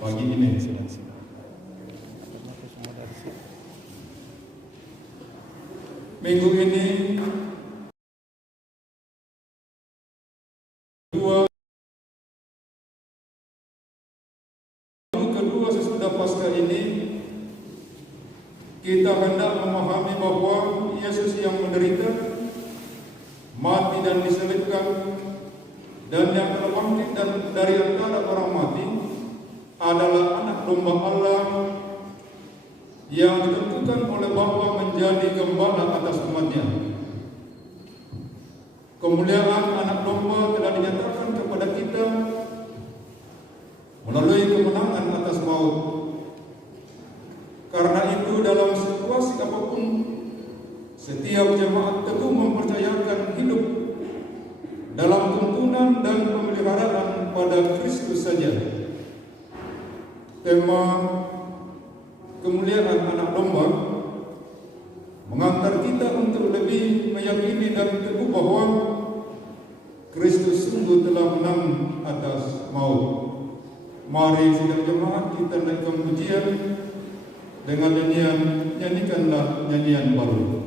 pagi ini. Minggu ini kedua sesudah Paskah ini kita hendak memahami bahwa Yesus yang menderita, mati dan disalibkan, dan yang telah bangkit dari antara orang mati adalah anak domba Allah yang ditentukan oleh Bapa menjadi gembala atas umatnya. Kemuliaan anak domba telah dinyatakan kepada kita melalui kemenangan atas maut. Karena itu dalam situasi apapun, setiap jemaat teguh mempercayakan hidup dalam tuntunan dan pemeliharaan pada Kristus saja. Tema kemuliaan anak domba mengantar kita untuk lebih meyakini dan teguh bahwa Kristus sungguh telah menang atas maut. Mari sidang jemaat kita naikkan pujian dengan nyanyikanlah nyanyian baru.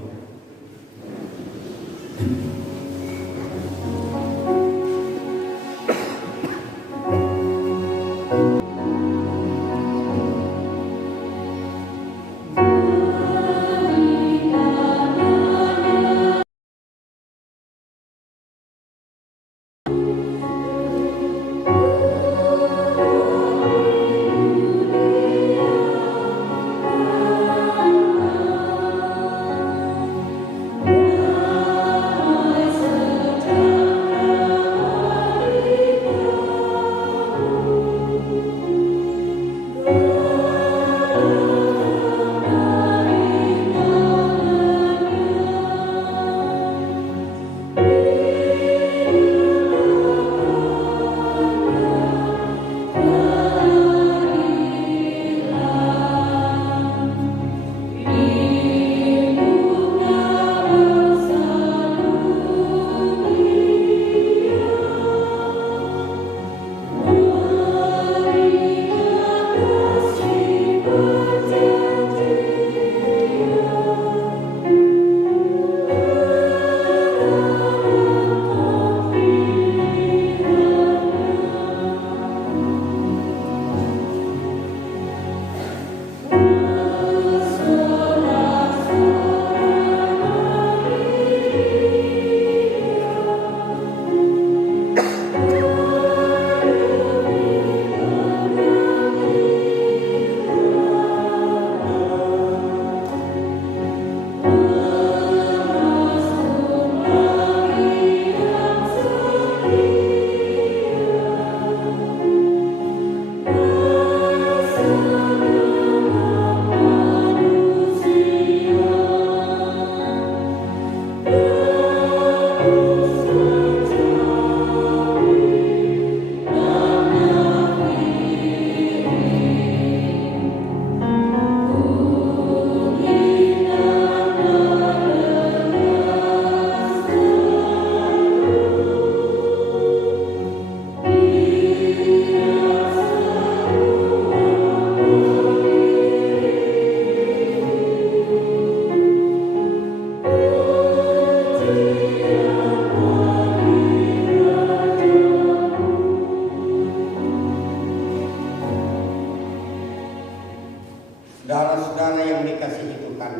Saudara-saudara yang dikasihi Tuhan,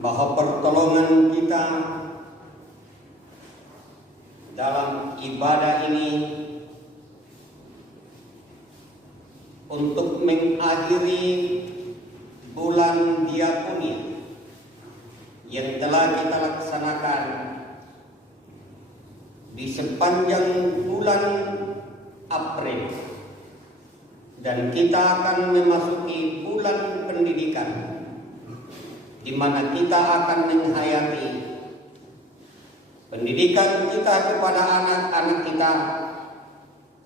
bahwa pertolongan kita dalam ibadah ini untuk mengakhiri bulan diakonia yang telah kita laksanakan di sepanjang bulan April, dan kita akan memasuki bulan pendidikan, di mana kita akan menghayati pendidikan kita kepada anak-anak kita,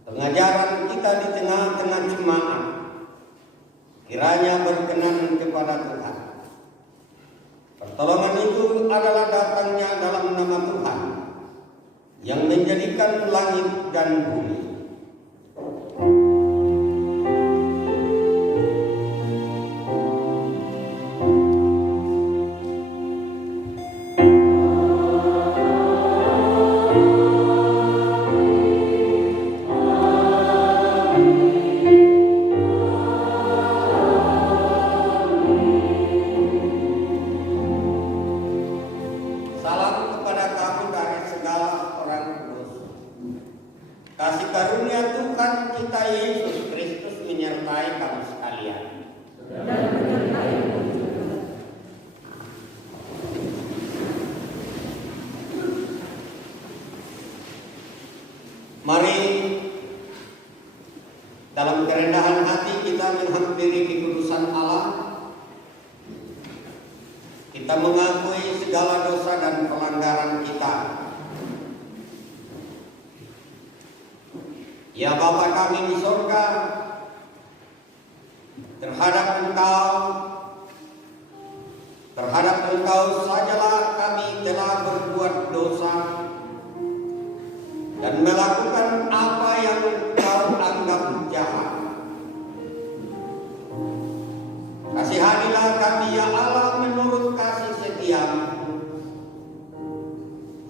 pengajaran kita di tengah-tengah jemaat, kiranya berkenan kepada Tuhan. Pertolongan itu adalah datangnya dalam nama Tuhan yang menjadikan langit dan bumi. karunia Tuhan kita Yesus Kristus menyertai kamu sekalian. Mari dalam kerendahan hati kita menghampiri kekudusan Allah. Kita mengakui segala dosa dan pelanggaran kita. Ya Bapa kami di sorga, terhadap Engkau sajalah kami telah berbuat dosa dan melakukan apa yang Engkau anggap jahat. Kasihanilah kami ya Allah menurut kasih setiamu.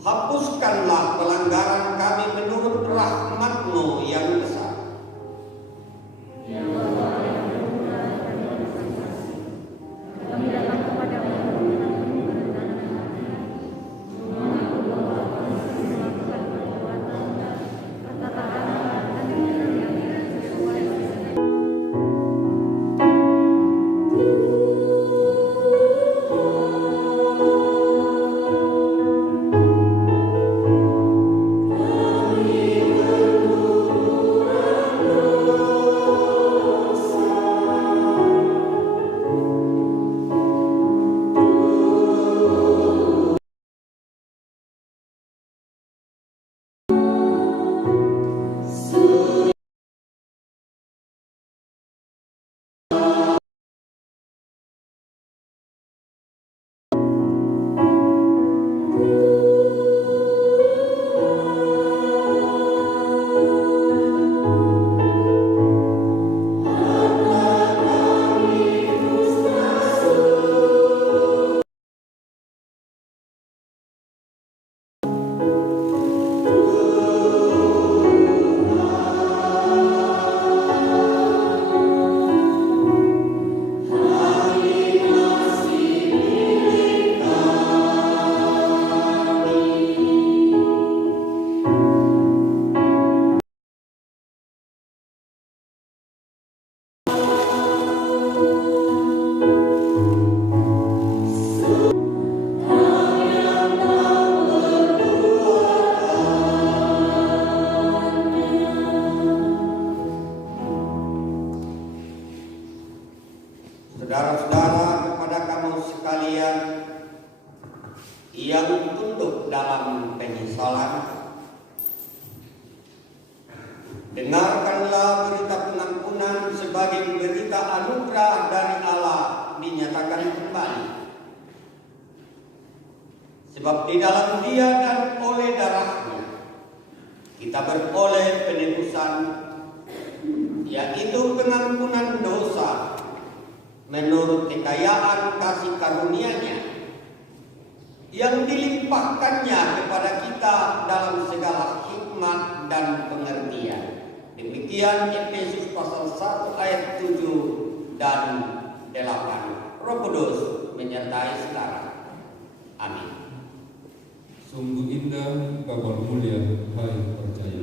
Hapuskanlah pelanggaran kami menurut rahmat-Mu yang besar. Saudara-saudara, kepada kamu sekalian yang tunduk dalam penyesalan, dengarkanlah berita pengampunan sebagai berita anugerah dari Allah dinyatakan kembali. Sebab di dalam Dia dan oleh darah-Nya kita beroleh penebusan, yaitu pengampunan dosa menurut kekayaan kasih karunia-Nya yang dilimpahkannya kepada kita dalam segala hikmat dan pengertian. Demikian Efesus pasal 1 ayat 7 dan 8. Roh Kudus menyertai saudara. Amin. Sungguh indah kabar mulia, hai percaya.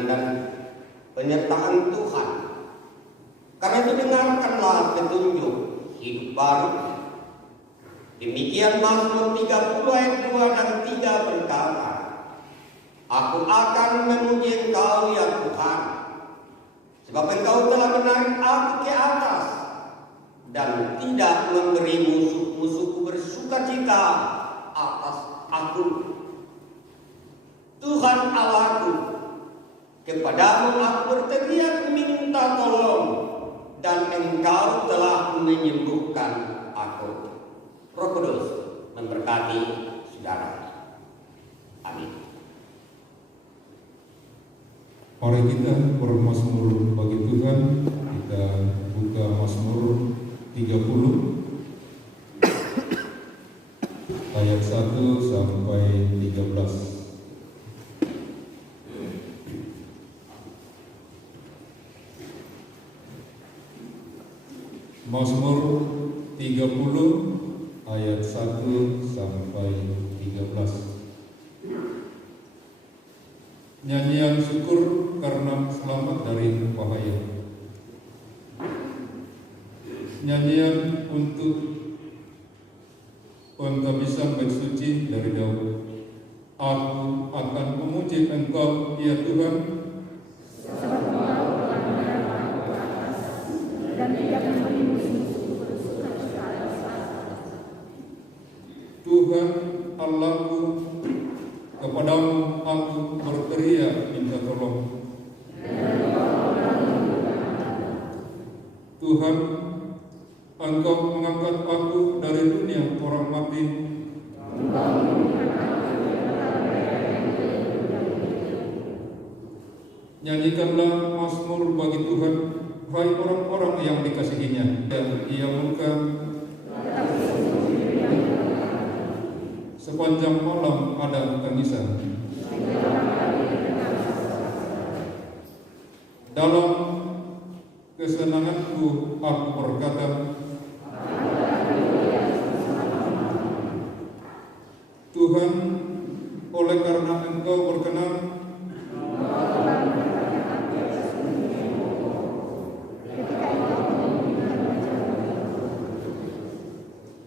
bimbingan dan penyertaan Tuhan. Karena itu dengarkanlah petunjuk hidup baru. Demikian Mazmur 30 ayat 2 dan 3 berkata, Aku akan memuji Engkau ya Tuhan, sebab Engkau telah menarik aku ke atas dan tidak memberi musuh-musuhku bersukacita atas aku. Tuhan Allahku, kepadamu aku berteriak minta tolong, dan Engkau telah menyembuhkan aku. Roh Kudus memberkati saudara. Amin. Mari kita bermazmur bagi Tuhan. Kita buka Mazmur 30 ayat 1 sampai 13. Mazmur 30 ayat 1 sampai 13. Nyanyian syukur karena selamat dari bahaya. Nyanyian untuk penghabisan bait suci dari Daud. Aku akan memuji Engkau ya Tuhan, dan tidak memberi musuh-musuh bersukacita atas aku. Tuhan Allahku, kepadamu aku berteriak minta tolong. Tuhan, Engkau mengangkat aku dari dunia orang mati. Nyanyikanlah mazmur bagi Tuhan, hai orang-orang yang dikasihinya, yang Ia murka. Sepanjang malam ada tangisan. Dalam kesenanganku aku berkata, Tuhan, oleh karena Engkau berkenan,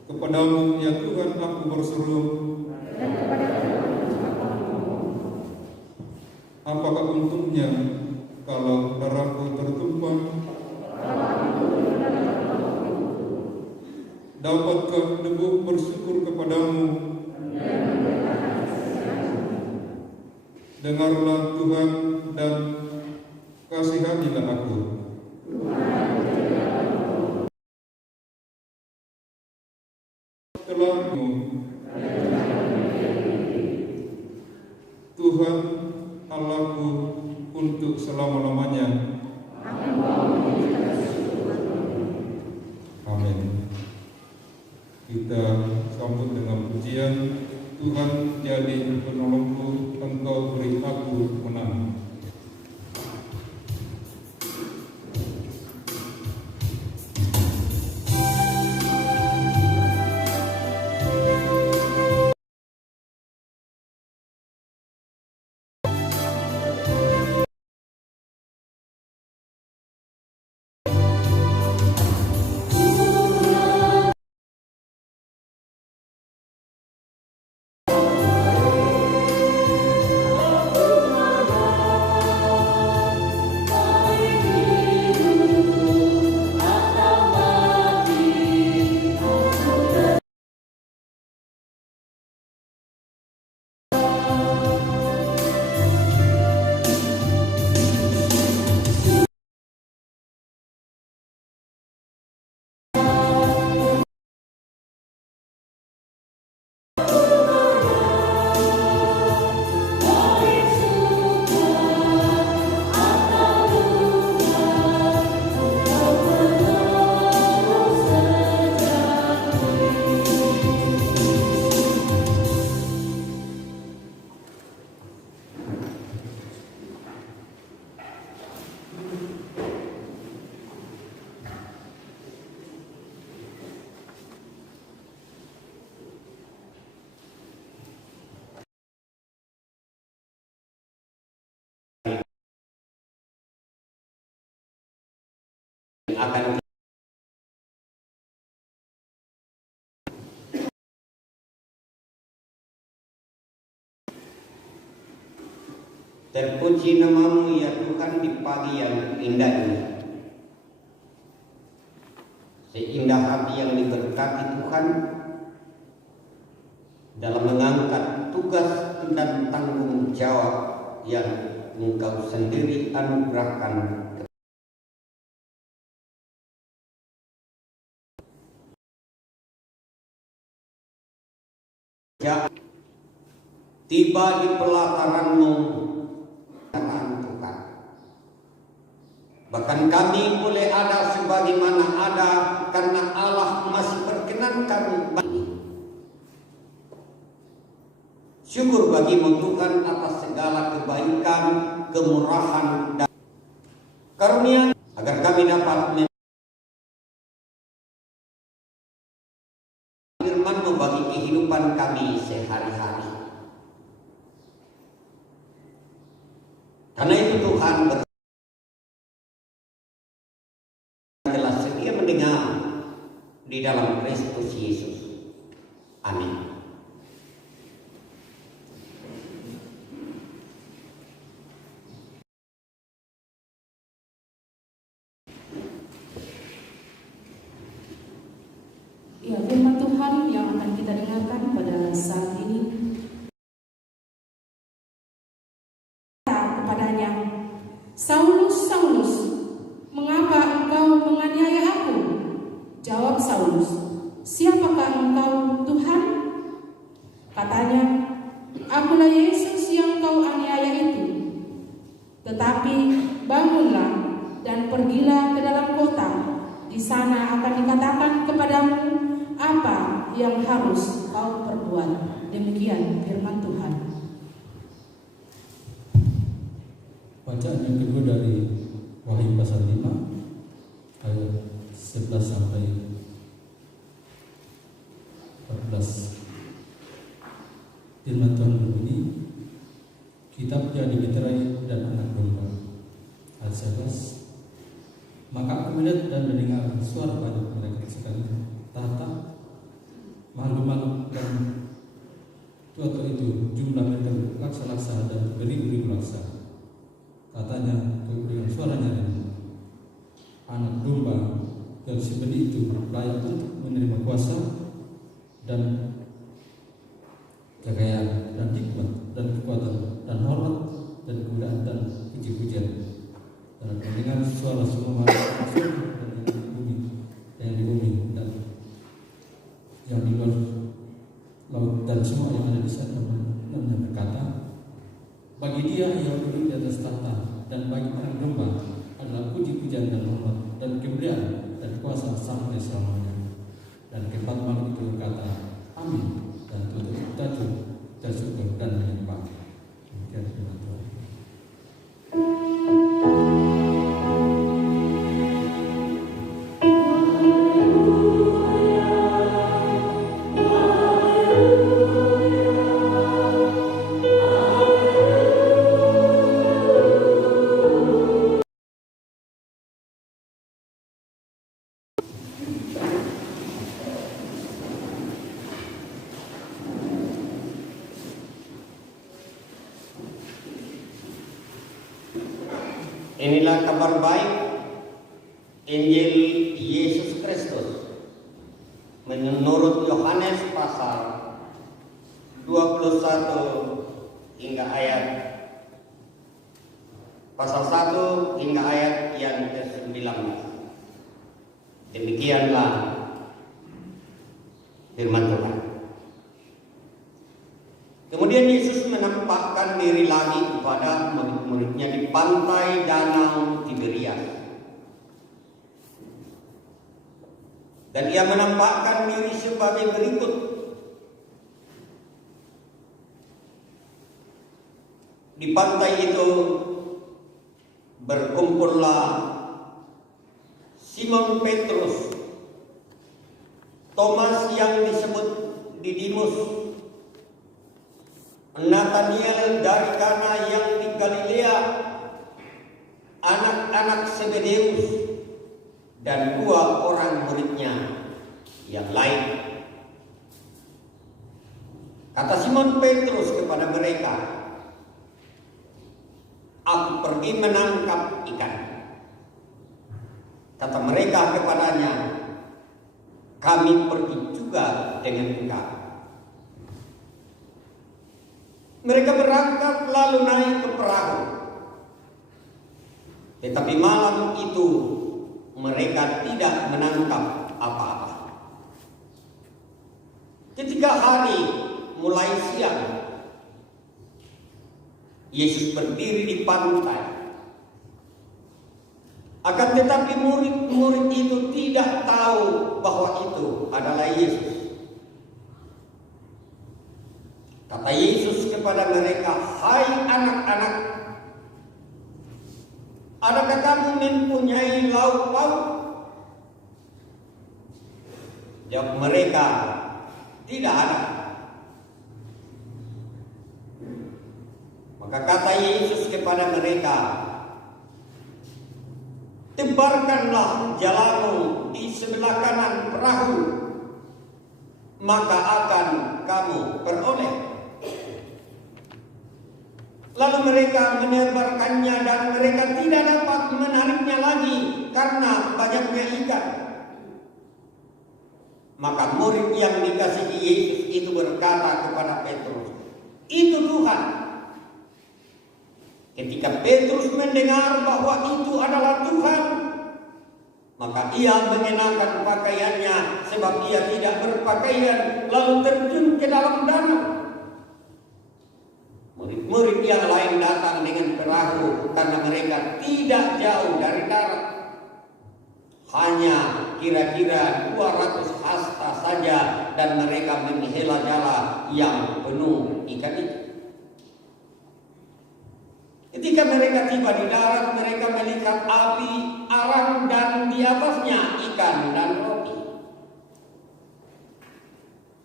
kepadamu ya Tuhan aku berseru. Apakah untungnya kalau darahku tertumpah? Dapatkah debu bersyukur kepadamu? Dengarlah Tuhan dan kasihanilah aku. Setelahmu, Tuhan Allahku untuk selama-lamanya. Amin. Kita sambut dengan pujian, Tuhan jadi penolongku, Engkau beri aku menang. akan terpuji namamu ya Tuhan di pagi yang indah ini. Seindah hati yang diberkati Tuhan dalam mengangkat tugas dan tanggung jawab yang Engkau sendiri anugerahkan. Tiba di pelataran-Mu Tuhan. Bahkan kami boleh ada sebagaimana ada karena Allah masih perkenankan kami. Syukur bagi-Mu Tuhan atas segala kebaikan, kemurahan dan karunia agar kami dapat firman-Mu bagi kehidupan kami sehari-hari. Karena itu Tuhan telah sedia mendengar di dalam Kristus Yesus. Amin. Ya, firman Tuhan yang akan kita dengarkan pada saat ini. Kepadanya, Saulus, Saulus, mengapa engkau menganiaya aku? Jawab Saulus, siapakah engkau, Tuhan? Katanya, akulah Yesus yang kau aniaya itu. Tetapi bangunlah dan pergilah ke dalam kota. Di sana akan dikatakan kepadamu apa yang harus kau perbuat. Demikian firman Tuhan. Bacaan yang kedua dari Wahyu pasal 5 ayat 11 sampai 14. Firman Tuhan berbunyi, kitab jadi meterai dan anak domba. Ayat 11. Maka aku melihat dan mendengar suara banyak malaikat sekali, tahta, makhluk-makhluk dan tua-tua itu jumlah mereka laksa-laksa dan beribu-ribu laksa. Katanya dengan suaranya, anak domba yang seperti itu layak untuk menerima kuasa dan kekayaan dan hikmat dan kekuatan dan hormat dan kemuliaan dan puji-pujian. Dan mendengar suara semua makhluk yang di bumi dan yang di luar laut dan semua yang ada di sana, dan berkata, bagi Dia yang duduk di atas tahta dan bagi anak domba adalah puji-pujian dan hormat dan kemuliaan dan kuasa sampai selamanya. Dan keempat makhluk itu berkata, amin, dan tutup tajuk, tersyukur dan menyembah. Demikian firman Tuhan. Inilah kabar baik Injil Yesus Kristus menurut Yohanes pasal 21 hingga ayat pasal 1 hingga ayat yang ke-19. Demikianlah firman Tuhan. Kemudian Yesus menampakkan diri lagi kepada murid-muridnya di pantai Danau Tiberias. Dan Ia menampakkan diri sebagai berikut. Di pantai itu berkumpullah Simon Petrus, Thomas yang disebut Didimus, Nathaniel dari Kana yang di Galilea, anak-anak Zebedeus, dan 2 orang muridnya yang lain. Kata Simon Petrus kepada mereka, "Aku pergi menangkap ikan." Kata mereka kepadanya, "Kami pergi juga dengan engkau." Mereka berangkat lalu naik ke perahu. Tetapi malam itu mereka tidak menangkap apa-apa. Ketika hari mulai siang, Yesus berdiri di pantai. Akan tetapi murid-murid itu tidak tahu bahwa itu adalah Yesus. Kata Yesus kepada mereka, "Hai anak-anak, adakah kamu mempunyai lauk pauk?" Jawab mereka, "Tidak ada." Maka kata Yesus kepada mereka, "Tebarkanlah jalamu di sebelah kanan perahu, maka akan kamu peroleh." Lalu mereka menebarkannya dan mereka tidak dapat menariknya lagi karena banyaknya ikan. Maka murid yang dikasihi Yesus itu berkata kepada Petrus, "Itu Tuhan." Ketika Petrus mendengar bahwa itu adalah Tuhan, maka ia mengenakan pakaiannya sebab ia tidak berpakaian, lalu terjun ke dalam danau. Murid-murid yang lain datang dengan perahu karena mereka tidak jauh dari darat. Hanya kira-kira 200 hasta saja dan mereka menghela jala yang penuh ikan itu. Ketika mereka tiba di darat, mereka melihat api, arang dan di atasnya ikan dan roti.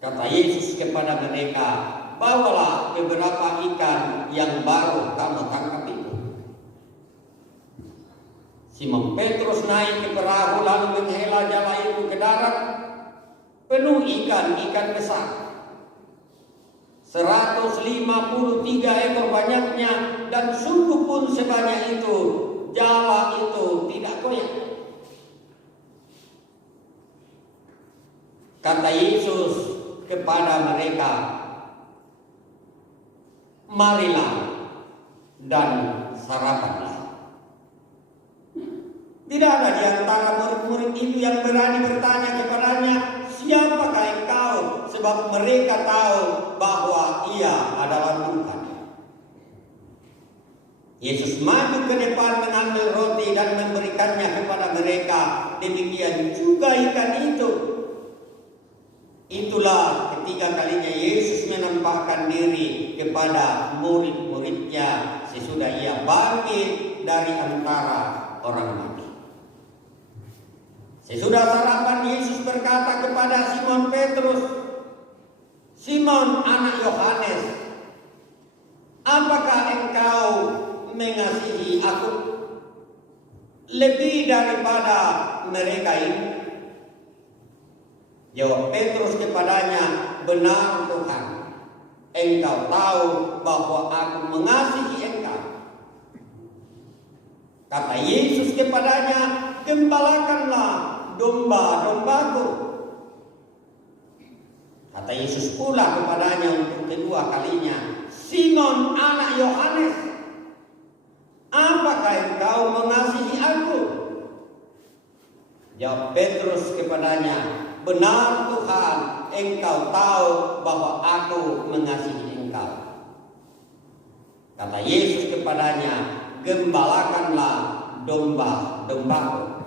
Kata Yesus kepada mereka, "Bawalah beberapa ikan yang baru kamu tangkap itu." Simon Petrus naik ke perahu lalu menghela jala itu ke darat, penuh ikan besar. 153 ekor banyaknya, dan sungguh pun sebanyak itu, jala itu tidak goyah. Kata Yesus kepada mereka, "Marilah dan sarapanlah." Tidak ada di antara murid-murid itu yang berani bertanya kepadanya, "Siapakah engkau?" Sebab mereka tahu bahwa ia adalah Tuhan. Yesus maju ke depan mengambil roti dan memberikannya kepada mereka. Demikian juga ikan itu. Itulah ketiga kalinya Yesus menampakkan diri kepada murid-muridnya sesudah ia bangkit dari antara orang mati. Sesudah sarapan, Yesus berkata kepada Simon Petrus, "Simon anak Yohanes, apakah engkau mengasihi aku lebih daripada mereka ini?" Jawab Petrus kepadanya, "Benar Tuhan, engkau tahu bahwa aku mengasihi engkau." Kata Yesus kepadanya, "Gembalakanlah domba-dombaku." Kata Yesus pula kepadanya untuk kedua kalinya, "Simon anak Yohanes, apakah engkau mengasihi aku?" Jawab Petrus kepadanya, "Benar Tuhan, engkau tahu bahwa aku mengasihi engkau." Kata Yesus kepadanya, "Gembalakanlah domba-dombaku."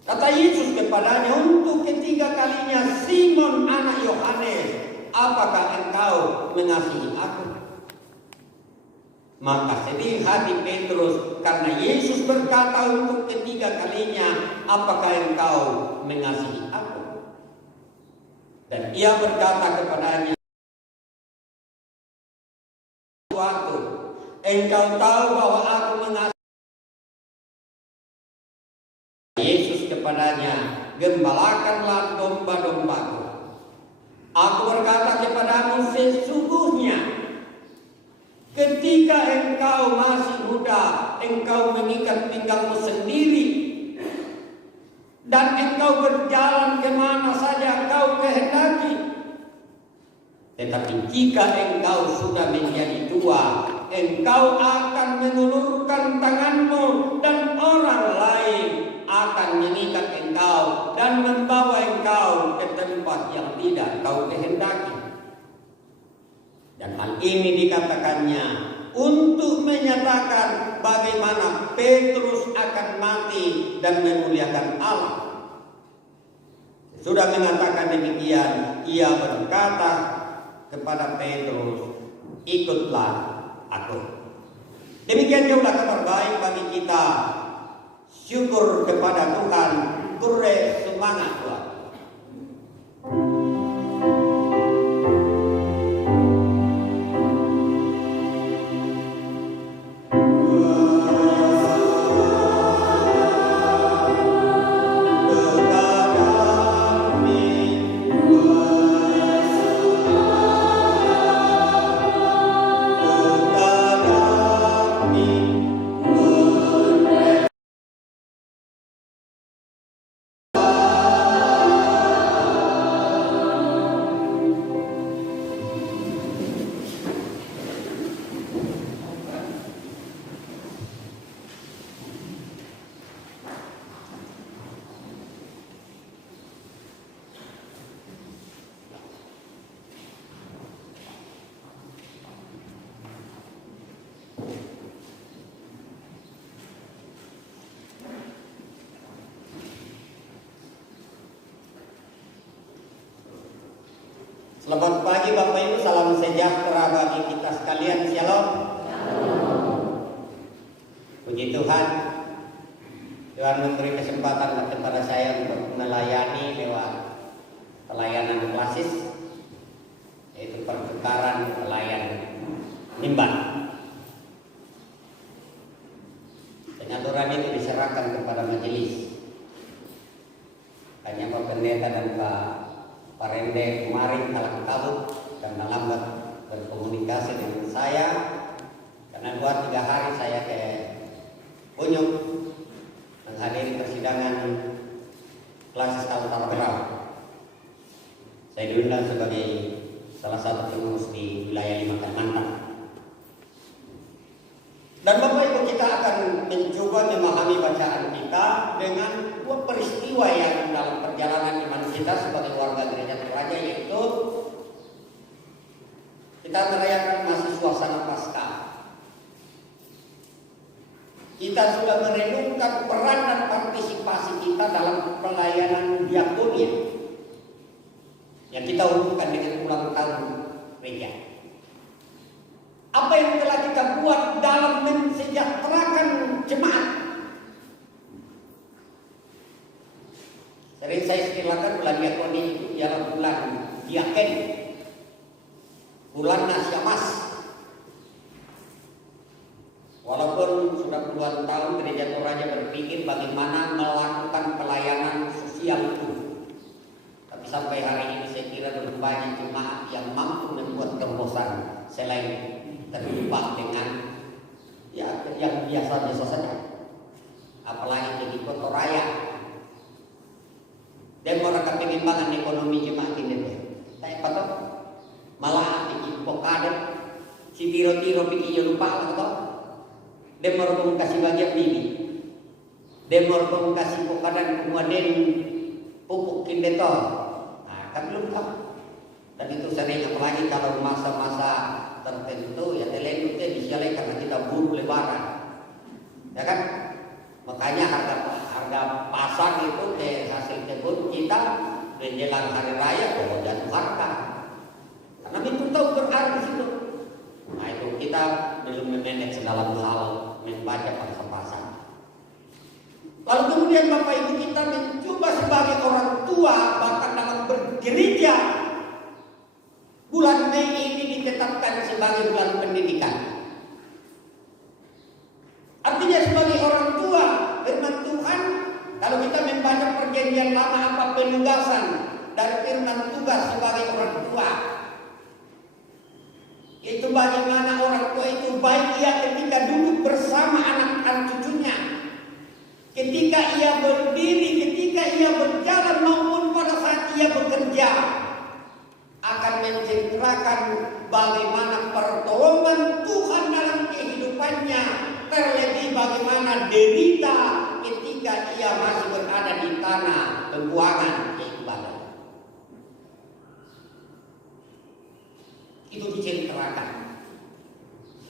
Kata Yesus kepadanya untuk ketiga kalinya, "Simon anak Yohanes, apakah engkau mengasihi aku?" Maka sedih hati Petrus karena Yesus berkata untuk ketiga kalinya, "Apakah engkau mengasihi aku?" Dan ia berkata kepadanya, "Suatu, engkau tahu bahwa aku mengasihi sabdanya, gembalakanlah domba-dombaku. Aku berkata kepadamu, sesungguhnya ketika engkau masih muda, engkau mengikat pinggangmu sendiri, dan engkau berjalan kemana saja engkau kehendaki. Tetapi jika engkau sudah menjadi tua, engkau akan mengulurkan tanganmu, dan orang lain akan mengikat engkau dan membawa engkau ke tempat yang tidak kau kehendaki. Dan hal ini dikatakannya untuk menyatakan bagaimana Petrus akan mati dan memuliakan Allah. Sudah mengatakan demikian, ia berkata kepada Petrus, ikutlah aku. Demikian jauhlah kabar baik bagi kita. Syukur kepada Tuhan, beri semangat Tuhan. Selamat pagi Bapak Ibu, salam sejahtera bagi kita sekalian. Shalom. Puji Tuhan, Tuhan memberi kesempatan kepada saya untuk melayani lewat pelayanan klasis, yaitu pertukaran pelayan mimbar. Penyaturan itu diserahkan kepada majelis. Hanya Pak Pendeta dan Pak Rende kemarin kalah kabut dan lambat berkomunikasi dengan saya, karena 2-3 hari saya ke Bunyuk menghadiri persidangan klasis tahun Tarabera. Saya diundang sebagai salah satu pengurus di wilayah 5 Kalimantan. Dan Bapak Ibu, kita akan mencoba memahami bacaan kita dengan 2 peristiwa yang dalam perjalanan iman kita sebagai warga Gereja Toraja, yaitu kita merayakan masih suasana Paskah. Kita sudah merenungkan peran dan partisipasi kita dalam pelayanan diakonia yang kita hubungkan dengan ulang tahun gereja. Apa yang telah kita buat dalam mensejahterakan jemaat. Sering saya istilahkan bulan diakoni itu ialah bulan diaken, bulan nasyamas. Walaupun sudah puluhan tahun Gereja Toraja berpikir bagaimana melakukan pelayanan sosial itu, tapi sampai hari ini saya kira belum banyak jemaat yang mampu membuat terobosan selain terlibat dengan ya yang biasa-biasa saja. Apalagi di Kota Raya. Dan mereka pengembangan ekonomi jemaat ini. Saya patut malah bikin pokadet, si tiro-tiro bikin lupa atau dan mereka kasih bagian ini. Dan mereka kasih pokadet kemudian pupuk kindetor. Nah, kan belum tahu. Dan itu sering apalagi kalau masa-masa tertentu ya telentutnya disialai karena kita buru lebaran, ya kan? Makanya harga pasar itu ke hasil kebun kita menjelang hari raya kalau jatuh harga, karena itu tahu berarti situ. Nah itu kita belum memanage dalam hal membaca pangsa pasar. Lalu kemudian Bapak Ibu kita mencoba sebagai orang tua bahkan dalam bergereja. Bulan Mei ini ditetapkan sebagai bulan pendidikan. Artinya sebagai orang tua, firman Tuhan, kalau kita membaca perjanjian Perjanjian Lama apa penugasan dari firman tugas sebagai orang tua. Itu bagaimana orang tua itu baik ia ketika duduk bersama anak-anak cucunya, ketika ia berdiri, ketika ia berjalan maupun pada saat ia bekerja, akan menceritakan bagaimana pertolongan Tuhan dalam kehidupannya, terlebih bagaimana derita ketika ia masih berada di tanah pembuangan keibadah. Itu diceritakan.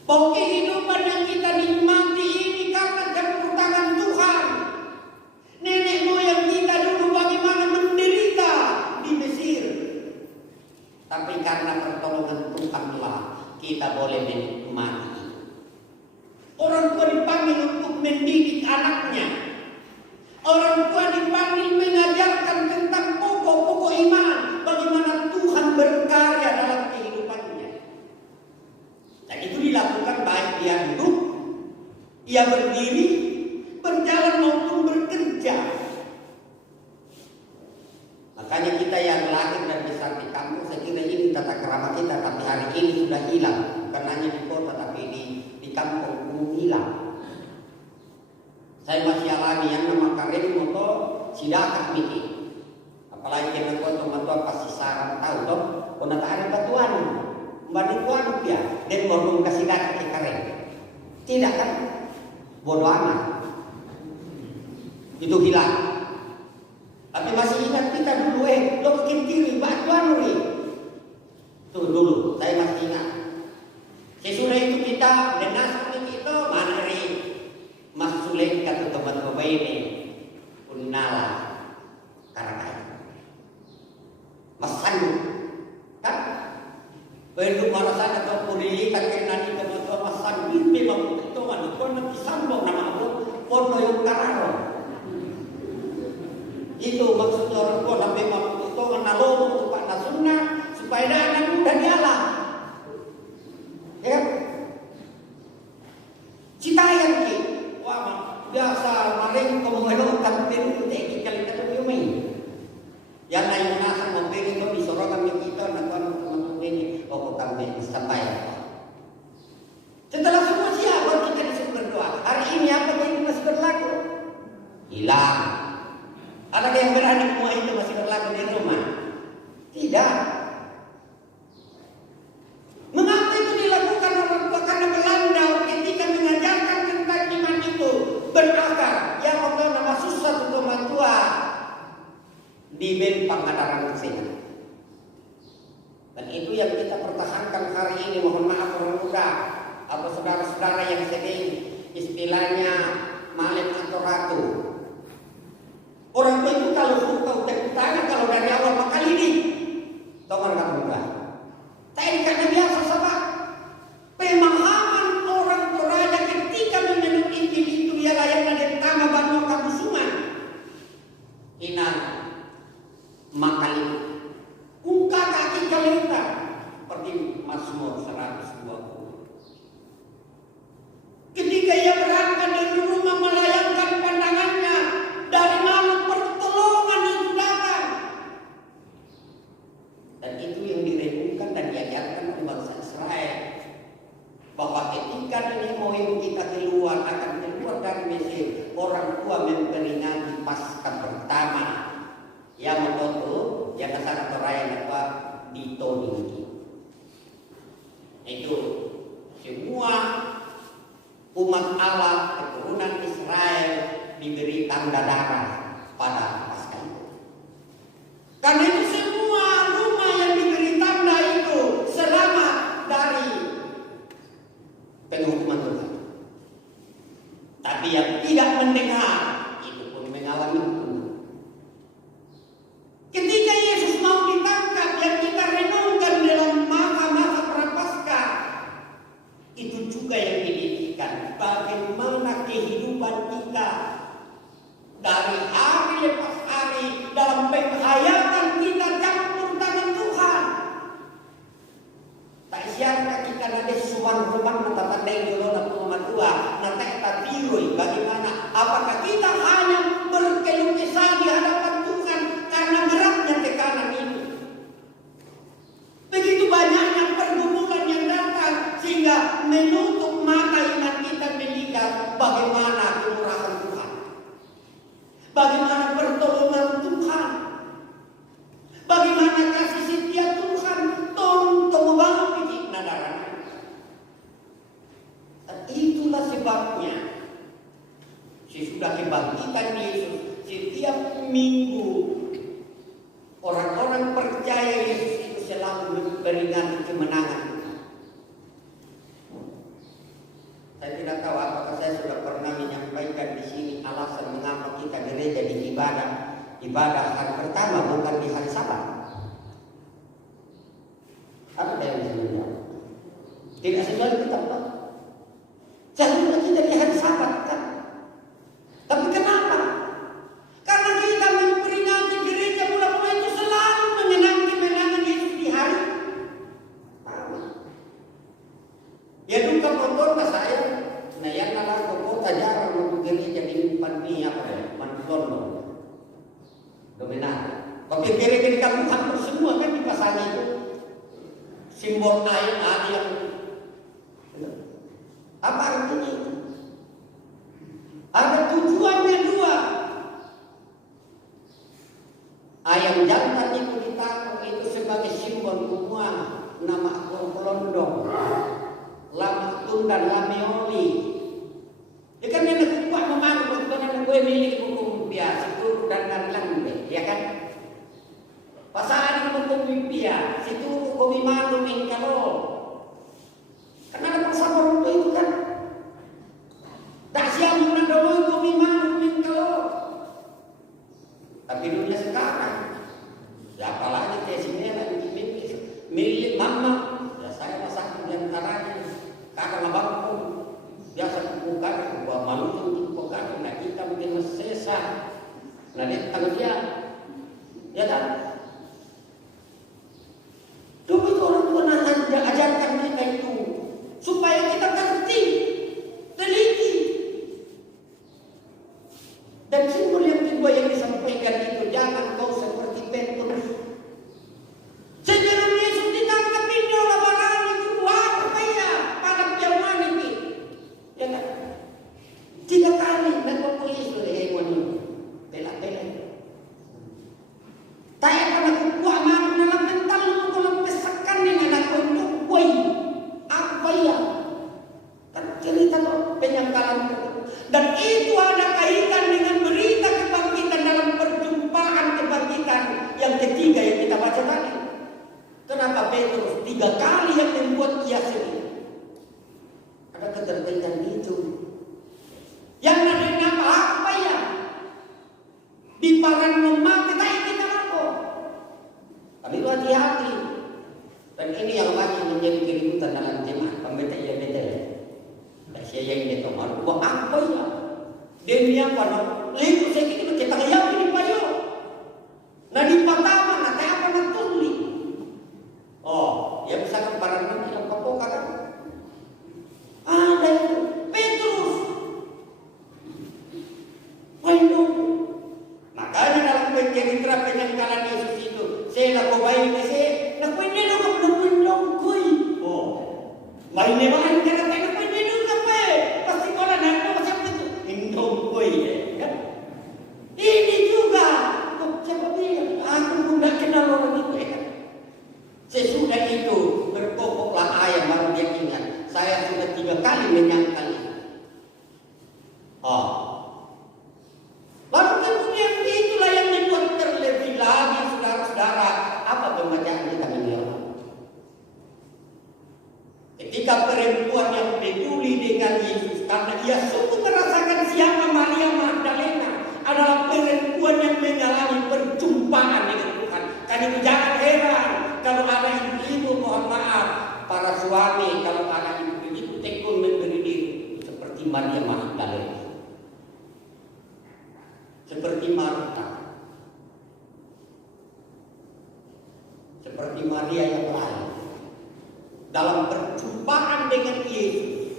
Bahwa kehidupan yang kita nikmati ini karena campur tangan Tuhan. Nenek moyang kita dulu bagaimana menderita di Mesir, tapi karena pertolongan Tuhanlah kita boleh menikmati. Orang tua dipanggil untuk mendidik anaknya. Orang tua dipanggil mengajarkan tentang pokok-pokok iman, bagaimana Tuhan berkarya dalam kehidupannya. Dan itu dilakukan baik dia duduk, ia berdiri, berjalan maupun bekerja. Makanya kita yang lahir dan besar di kampung, saya kira ini tata kerama kita, tapi hari ini sudah hilang. Bukan hanya di kota, tapi di kampung pun hilang. Saya masih alami yang nama karen moto sidakat miki. Apalagi yang kota moto pasti sarang tahu toh, kona tak ada batuan, banding tuan dia, dan mau kasih dakat ke karen. Tidak kan? Bodoh amat. Itu hilang. Tapi masih ingat kita dulu lo bikin kiri batuan nih. Tuh dulu saya masih ingat. Sesudah itu kita denas kita maneri Mas Sulek kata teman-teman ini Unala Karakai Mas Sandu kan penduk marasan atau pulili kakek nanti teman-teman Mas Sandu memang itu manusia nanti sambung nama aku foto yang kararo itu maksud orang tua sampai mampu itu nalong untuk Pak Nasuna supaya anak muda dialah ya kan citayan ki wah biasa maling kemudian kampen teki kali kata yumi yang naik nahan mobil itu disorongkan kita nakon teman-teman ini oh kampen sampai setelah semua siap kita disuruh berdoa hari ini apa yang masih berlaku hilang. Ada yang berani semua itu masih berlaku di rumah? Tidak. Mengapa itu dilakukan orang tua? Karena Belanda ketika mengajarkan tentang iman itu berakar. Yang orang nama susah untuk tua di Ben Pangadaran Kesehatan. Dan itu yang kita pertahankan hari ini. Mohon maaf orang muda atau saudara-saudara yang sering istilahnya maling atau ratu. Orang tua itu kalau suka tanya kalau dari awal makali ini tahu mereka muda. Tapi karena biasa sama pemahaman orang Toraja ketika memeluk Injil itu ia layaknya dari tangga Banu Kabusungan. Inang makali ungkap kaki kalita seperti Mazmur 120. Ketika ia berangkat dari rumah melayangkan pandangannya dari mana pertolongan itu datang. Dan itu yang direnungkan dan diajarkan oleh bangsa Israel. Bahwa ketika nenek moyang kita akan keluar dari Mesir, orang tua memperingati Paskah pertama. Yang itu, yang kesana Toraya apa ditolong. Itu semua umat Allah keturunan Israel diberi tanda darah pada Paskah itu. Karena itu semua rumah yang diberi tanda itu selamat dari penghukuman Tuhan. Tapi yang tidak mendengar itu pun mengalami hukuman. Ketika Yesus mau ditangkap yang kita renungkan dalam masa-masa prapaskah itu juga yang dididikkan bagaimana kehidupan kita dari hari lepas hari dalam penghayatan kita campur tangan Tuhan. Tak siapa kita nanti suman rumah nata tandai dulu nata umat tua nata kita tirui bagaimana apakah kita hanya berkeluh kesah di hadapan Tuhan Bagaimana pertolongan Tuhan, bagaimana kasih setia Tuhan untuk membangkit nadaran. Itulah sebabnya sesudah kebangkitan Yesus, setiap minggu orang-orang percaya Yesus itu selalu memperingati kemenangan. Saya tidak tahu apakah saya sudah pernah menyampaikan di sini alasan mengapa kita gereja di ibadah hari pertama bukan di hari Sabat. Apa yang bisa menjawab? Tidak sesuai kitab. Seharusnya kita di hari Sabat kan? Tapi kenapa? Karena kita memperingati gereja mula-mula itu selalu mengenang kemenangan Yesus di hari pertama. Ya duka motor saya. Nah yang kalau kota jarang untuk gereja di Panmi apa ya? Mantono. Dominan. Tapi gereja di kampung hampir semua kan di pasar itu. Simbol air ada yang apa artinya itu? Ada tujuannya dua. Ayam jantan itu ditaruh itu sebagai simbol semua nama Kolondong, Lama Tundan, Lameoli. Ya kan nenek kuat memanggul karena gue milik hukum biasa itu dan lambe, ya kan? Pasangan hukum biasa situ hukum malu mengkalo. Karena ada pasal itu kan. Tak siap menandoi hukum malu mengkalo. Tapi dunia sekarang, siapa lagi tesnya lagi milik mama. Ya saya masak di antaranya. Karena bangku biasa bukan bahwa malu itu bukan. Nah kita mungkin sesah. Nah dia tanggung dia, ya kan? Dulu itu orang tua ajarkan kita itu supaya kita ngerti, teliti. Dan simbol yang kedua yang disampaikan itu jangan kau seperti Petrus. Sebelum Yesus ditangkap ini oleh orang itu apa ya? Pada zaman ini, ya kan? 3 kali mengaku Yesus hewan ini, bela-bela. Tak akan aku buat malu dalam mental kalau pesakan dengan aku untuk boy. Apa ya? Kan cerita tuh penyangkalan itu. Dan itu ada kaitan dengan berita kebangkitan dalam perjumpaan kebangkitan yang ketiga yang kita baca tadi. Kenapa Petrus 3 kali yang membuat ia sedih? Ada keterkaitan itu. Yang ada apa ya? Di parang memati kita lapor. Tapi itu hati-hati. Dan ini yang banyak menjadi keributan dalam jemaat pembeda yang beda. Dan saya yang ini tahu buat apa ya? Dia apa? Lalu saya kira kita kaya ini payo. Nah di pertama nanti apa nanti? Oh, ya bisa kan barang nanti yang pokok kan? Ada itu Petrus. Waduh. Makanya dalam cerita penyangkalan Yesus itu, saya nak baik ni saya nak punya dong kui. Oh, main lebaran kita nak punya dong apa? Pasti orang nak macam itu. Indong kui, kan? Ini juga. Siapa dia? Aku pun tak kenal orang itu. Sesudah itu berkokoklah ayam baru dia ingat. Saya sudah 3 kali menyangkal itu. Oh. Lalu kemudian itulah yang membuat terlebih lagi saudara-saudara. Apa pembacaan kita menilai? Ketika perempuan yang peduli dengan Yesus karena ia sungguh merasakan siapa Maria Magdalena adalah perempuan yang mengalami perjumpaan dengan Tuhan. Kan itu jangan heran kalau ada ibu-ibu, mohon maaf, para suami kalau ada ibu begitu tekun memberi diri seperti Maria Magdalena. Seperti Marta, seperti Maria yang lain, dalam perjumpaan dengan Yesus,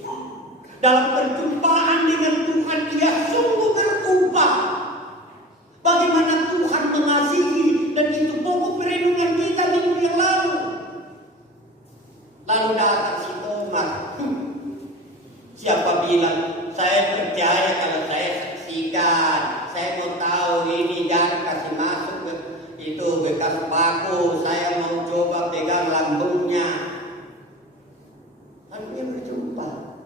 dalam perjumpaan dengan Tuhan, dia sungguh berubah. Bagaimana Tuhan mengasihi, dan itu pokok perenungan kita minggu yang lalu. Lalu datang si Thomas. Siapa bilang saya percaya kalau saya saksikan? Saya mau tahu bekas paku, saya mau coba pegang lambungnya. Lalu dia berjumpa.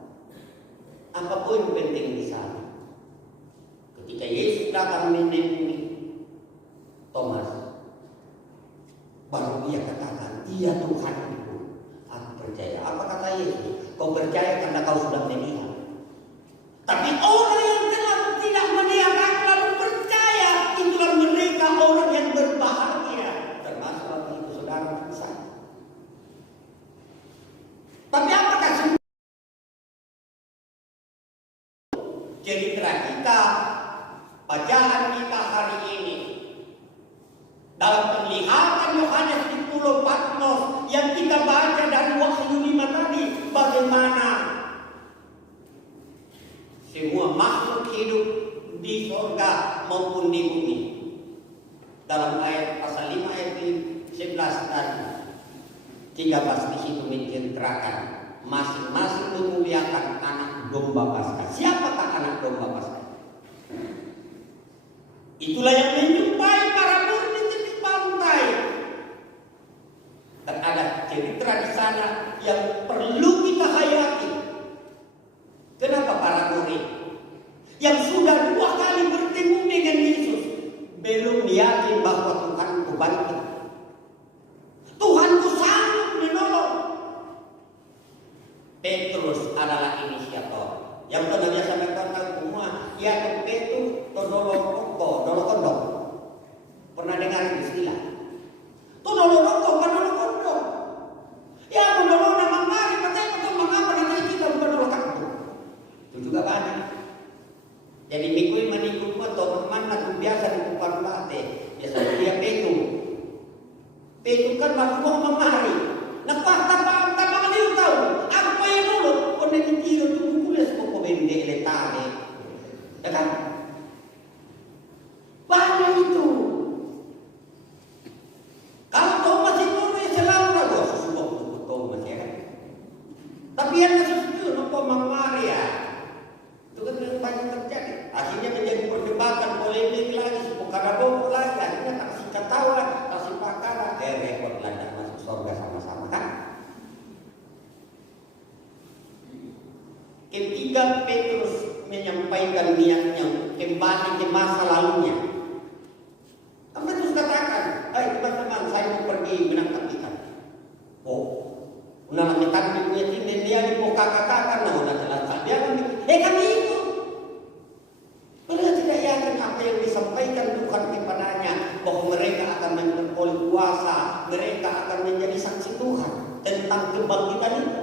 Apapun penting di sana. Ketika Yesus datang menemui Thomas, baru dia katakan, iya Tuhanku, aku percaya. Apa kata Yesus? Kau percaya karena kau sudah melihat. Tapi orang yang telah tidak melihat aku lalu percaya, itulah mereka orang yang berbahagia. Termasuk waktu itu saudara saya. Tapi apakah cerita kita, bacaan kita hari ini dalam penglihatan Yohanes di Pulau Patmos yang kita baca dari Wahyu 5 tadi, bagaimana semua makhluk hidup di surga maupun di bumi. Dalam ayat pasal 5 ayat 11 tadi 13 di situ menceritakan masing-masing memuliakan anak domba Paskah. Siapakah anak domba Paskah? Itulah yang menjumpai para murid di tepi pantai. Dan ada cerita di sana yang perlu kita hayati. Kenapa para murid yang sudah 2 kali bertemu dengan Yesus belum yakin bahwa Tuhanku bangkit? Tuhanku sanggup menolong. Petrus adalah inisiator. Yang pernah dia sampaikan semua, ya Petrus todolokondok. Pernah dengar istilah? Todolokondok. Ya menolong nama mari, katanya betul mengapa nanti kita todolokondok. Itu juga banyak. Jadi minggu menikut atau mana tu biasa di depan bate. Biasa dia Petrus kan baru mau memari. Nakah tapang liu tahu. Apa yang dulu? Kau nanti tiro tu kulis kau bende letade. Ya kan? Banyak itu. Kalau Thomas itu dia selalu ragu sesuatu untuk Thomas ya kan. Tapi yang sesuatu nak memari ya. Itu kan yang banyak terjadi. Akhirnya menjadi perdebatan polemik lagi. Bukan ada lagi. Akhirnya tak kasih tahu lah. Kasih pakar. Repot lagi masuk surga sama-sama kan. Ketika Petrus menyampaikan niatnya kembali ke masa lalunya, Petrus katakan, "Hai teman-teman, saya mau pergi menangkap ikan." Oh, menangkap ikan punya tim dia di kakak-kakak, nah udah jelas dia kan kan itu. Mereka tidak yakin apa yang disampaikan Tuhan kepadanya, bahwa mereka akan memperoleh kuasa, mereka akan menjadi saksi Tuhan tentang kebangkitan itu.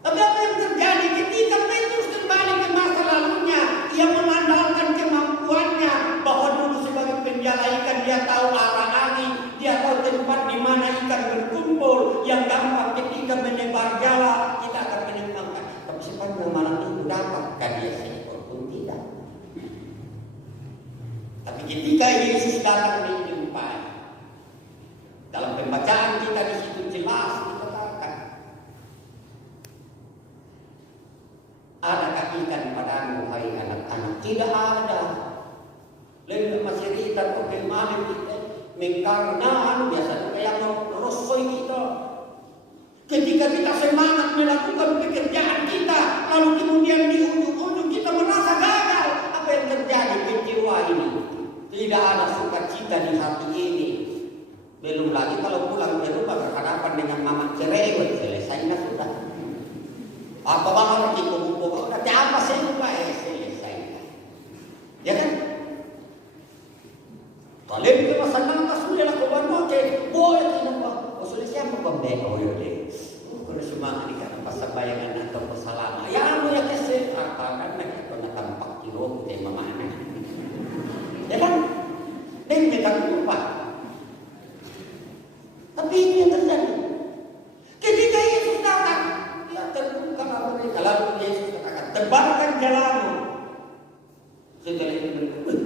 Tapi apa yang terjadi ketika Petrus kembali ke masa lalunya, ia mengandalkan kemampuannya, bahwa dulu sebagai penjala ikan dia tahu arah angin, dia tahu tempat di mana ikan berkumpul, yang gampang ketika menebar jala kita akan menemukan. Tapi sepanjang malam itu dapatkah dia seekor pun tidak? Tapi ketika Yesus datang menjumpai, dalam pembacaan kita di situ jelas dikatakan, adakah ikan padamu hai anak-anak? Tidak ada. Lalu masih cerita kok bagaimana kita mengkarena biasa kayak rosoi kita. Ketika kita semangat melakukan pekerjaan kita, lalu kemudian di ujung-ujung kita merasa gagal. Apa yang terjadi? Kecewa ini. Tidak ada sukacita di hati ini. Belum lagi kalau pulang ke rumah berhadapan dengan mama cerewet, selesainya sudah. Apa banget itu buku? Udah apa sih lupa selesai. Ya kan? Kalian itu masa nangka sudah lah kau bantu ke boleh tidak pak? Oh sudah siapa pembek? Oh yaudah. Kalau cuma ini kan pasal bayangan atau persalaman. Ya aku ya kesel apa kan? Kena tampak kilo tema mana? Ya kan? Dan mereka lupa. Tapi ini yang terjadi. Ketika Yesus datang, dia terbuka mereka. Lalu Yesus katakan, tebarkan jalanmu. Setelah itu berikut.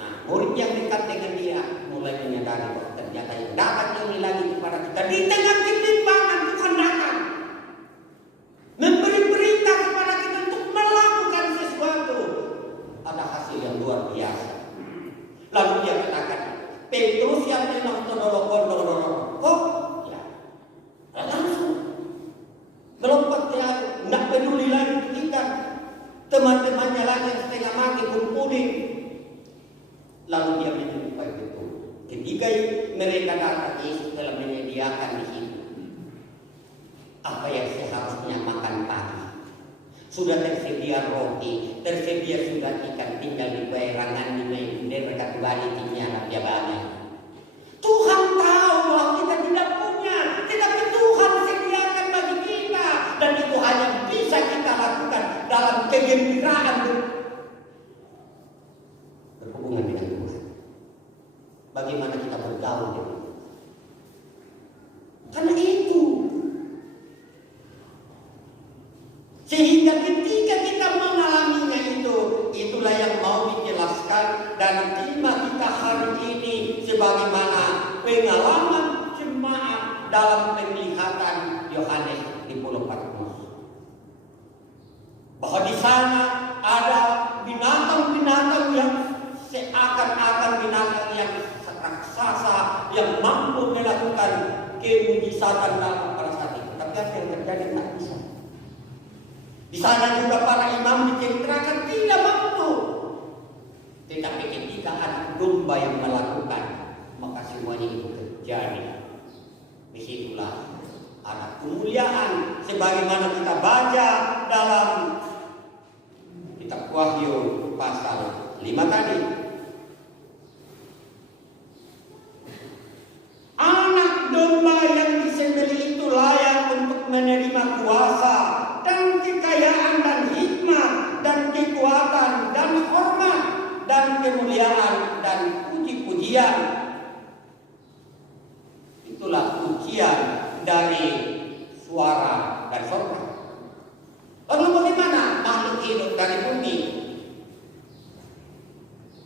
Nah, murid yang dekat dengan dia mulai menyadari bahwa ternyata yang dapat ini lagi kepada kita di tengah ketimpangan Tuhan datang memberi berita kepada kita untuk melakukan sesuatu. Ada hasil yang luar biasa. Lalu dia katakan, Petrus yang tidak peduli lagi ikan. Teman-temannya lagi yang setengah mati kumpulin. Lalu dia menjumpai betul. Ketika mereka datang, Yesus telah menyediakan di situ apa yang seharusnya makan pagi. Sudah tersedia roti, tersedia sudah ikan, tinggal di perangan di mereka kembali tinggal dia banyak. Tuhan tahu bahwa kita tidak punya, tetapi Tuhan sediakan bagi kita, dan itu hanya bisa kita lakukan dalam kegembiraan berhubungan dengan Tuhan. Bagaimana kita bergaul dengan Tuhan? Karena itu, sehingga ketika kita mengalaminya itulah yang mau dijelaskan dan terima kita hari ini sebagaimana pengalaman jemaat dalam penglihatan Yohanes di Pulau Patmos. Bahwa di sana ada binatang-binatang yang seakan-akan binatang yang raksasa yang mampu melakukan kemujizatan dalam pada saat itu. Tapi apa yang terjadi tak bisa. Di sana juga para imam diceritakan tidak mampu. Tetapi ketika anak domba yang melakukan, maka semuanya itu terjadi. Disitulah ada kemuliaan sebagaimana kita baca dalam kitab Wahyu pasal 5 tadi. Anak domba yang disembelih itu layak untuk menerima kuasa dan kekayaan dan hikmat dan kekuatan dan hormat dan kemuliaan dan puji-pujian. Itulah pujian dari suara dan surga. Lalu bagaimana makhluk hidup dari bumi?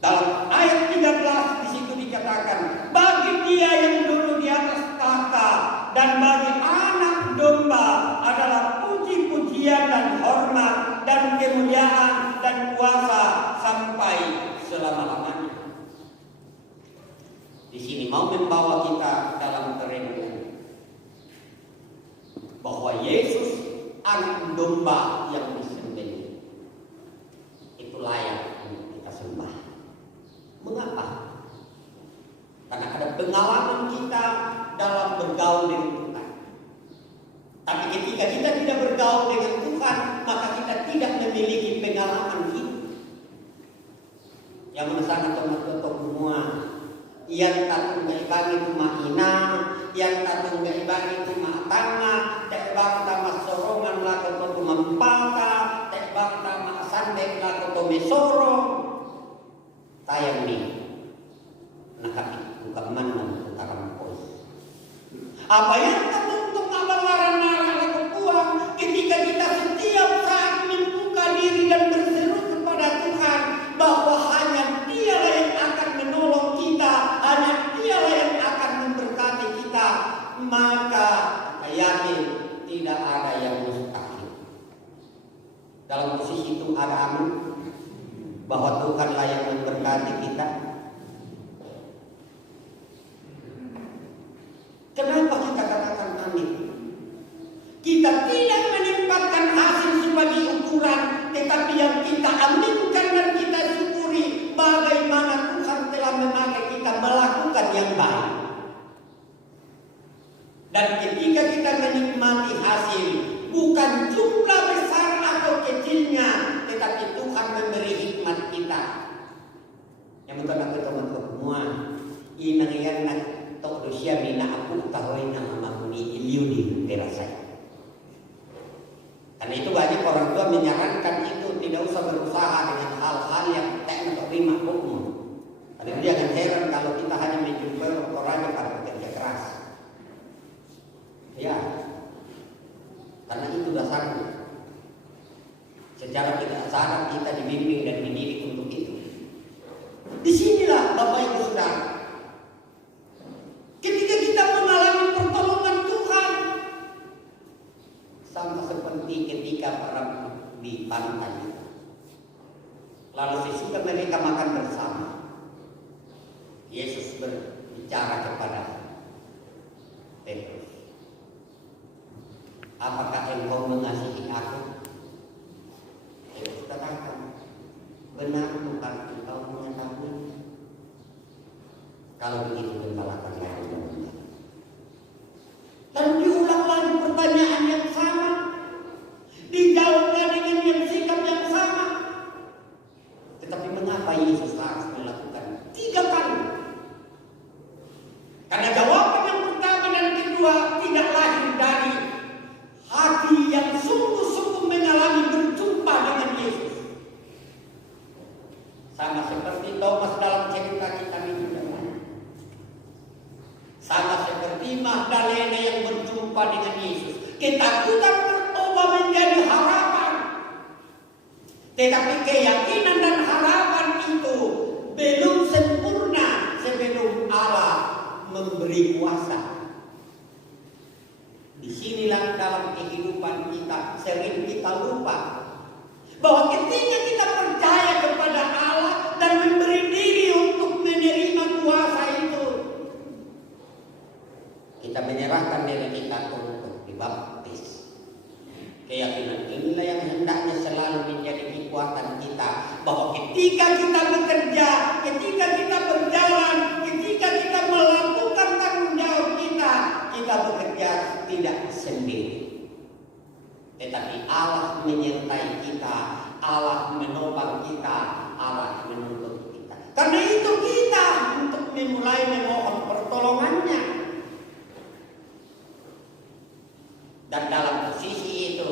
Dalam ayat 13 di situ dikatakan, bagi dia yang duduk di atas tahta dan bagi anak domba adalah puji-pujian dan hormat dan kemuliaan dan kuasa sampai selama-lamanya. Di sini mau membawa kita dalam kerenungan bahwa Yesus anak domba yang disembelih itu layak untuk kita sembah. Mengapa? Karena ada pengalaman kita dalam bergaul dengan Tuhan. Tapi ketika kita tidak bergaul dengan Tuhan, maka kita tidak memiliki pengalaman hidup. Yang menesankan teman-teman semua, yang tatung gaibang itu mahina, yang tatung gaibang itu matanga, tebang tama sorongan lah ketua mempata, tebang tama sandek lah ketua mesorong. Tayang ni nakapit bukan mana utara pos. Apa yang tertutup abang-larang-larang laku puang ketika kita setiap saat membuka diri dan berseru kepada Tuhan bahwa hanya Dialah yang akan menolong kita, hanya Dialah yang akan memberkati kita, maka kita yakin tidak ada yang mustahil. Dalam posisi itu ada amin bahwa Tuhanlah yang memberkati kita. Kenapa kita katakan amin? Kita tidak menempatkan hasil sebagai ukuran, tetapi yang kita aminkan dan kita syukuri bagaimana Tuhan telah memakai kita melakukan yang baik. Dan ketika kita menikmati hasil, bukan jumlah besar atau kecilnya, tetapi Tuhan memberi hikmat kita. Yang betul aku teman-teman semua, inang yang nak tok dosia mina aku tahu nama mamuni iliudi terasa. Karena itu banyak orang tua menyarankan itu tidak usah berusaha dengan hal-hal yang tak menerima hukum. Tapi jangan heran kalau kita hanya menjumpai orang yang para pekerja keras. Ya, karena itu dasarnya. Secara tidak sadar kita dibimbing dan dididik untuk itu. Disinilah Bapak Ibu Saudara, ketika kita mengalami pertolongan Tuhan, sama seperti ketika para di pantai. Lalu sesudah mereka makan bersama, Yesus berbicara kepada Petrus, apakah engkau mengasihi aku? Tetapi keyakinan dan harapan itu belum sempurna sebelum Allah memberi kuasa. Disinilah dalam kehidupan kita sering kita lupa bahwa ketika kita percaya kepada Allah dan memberi diri untuk menerima kuasa itu, kita menyerahkan diri kita untuk dibaptis. Keyakinan inilah yang hendaknya selalu menjadi kekuatan kita, bahwa ketika kita bekerja, ketika kita berjalan, ketika kita melakukan tanggung jawab kita bekerja tidak sendiri, tetapi Allah menyertai kita, Allah menopang kita, Allah menuntun kita. Karena itu kita untuk memulai memohon pertolongannya. Dan dalam posisi itu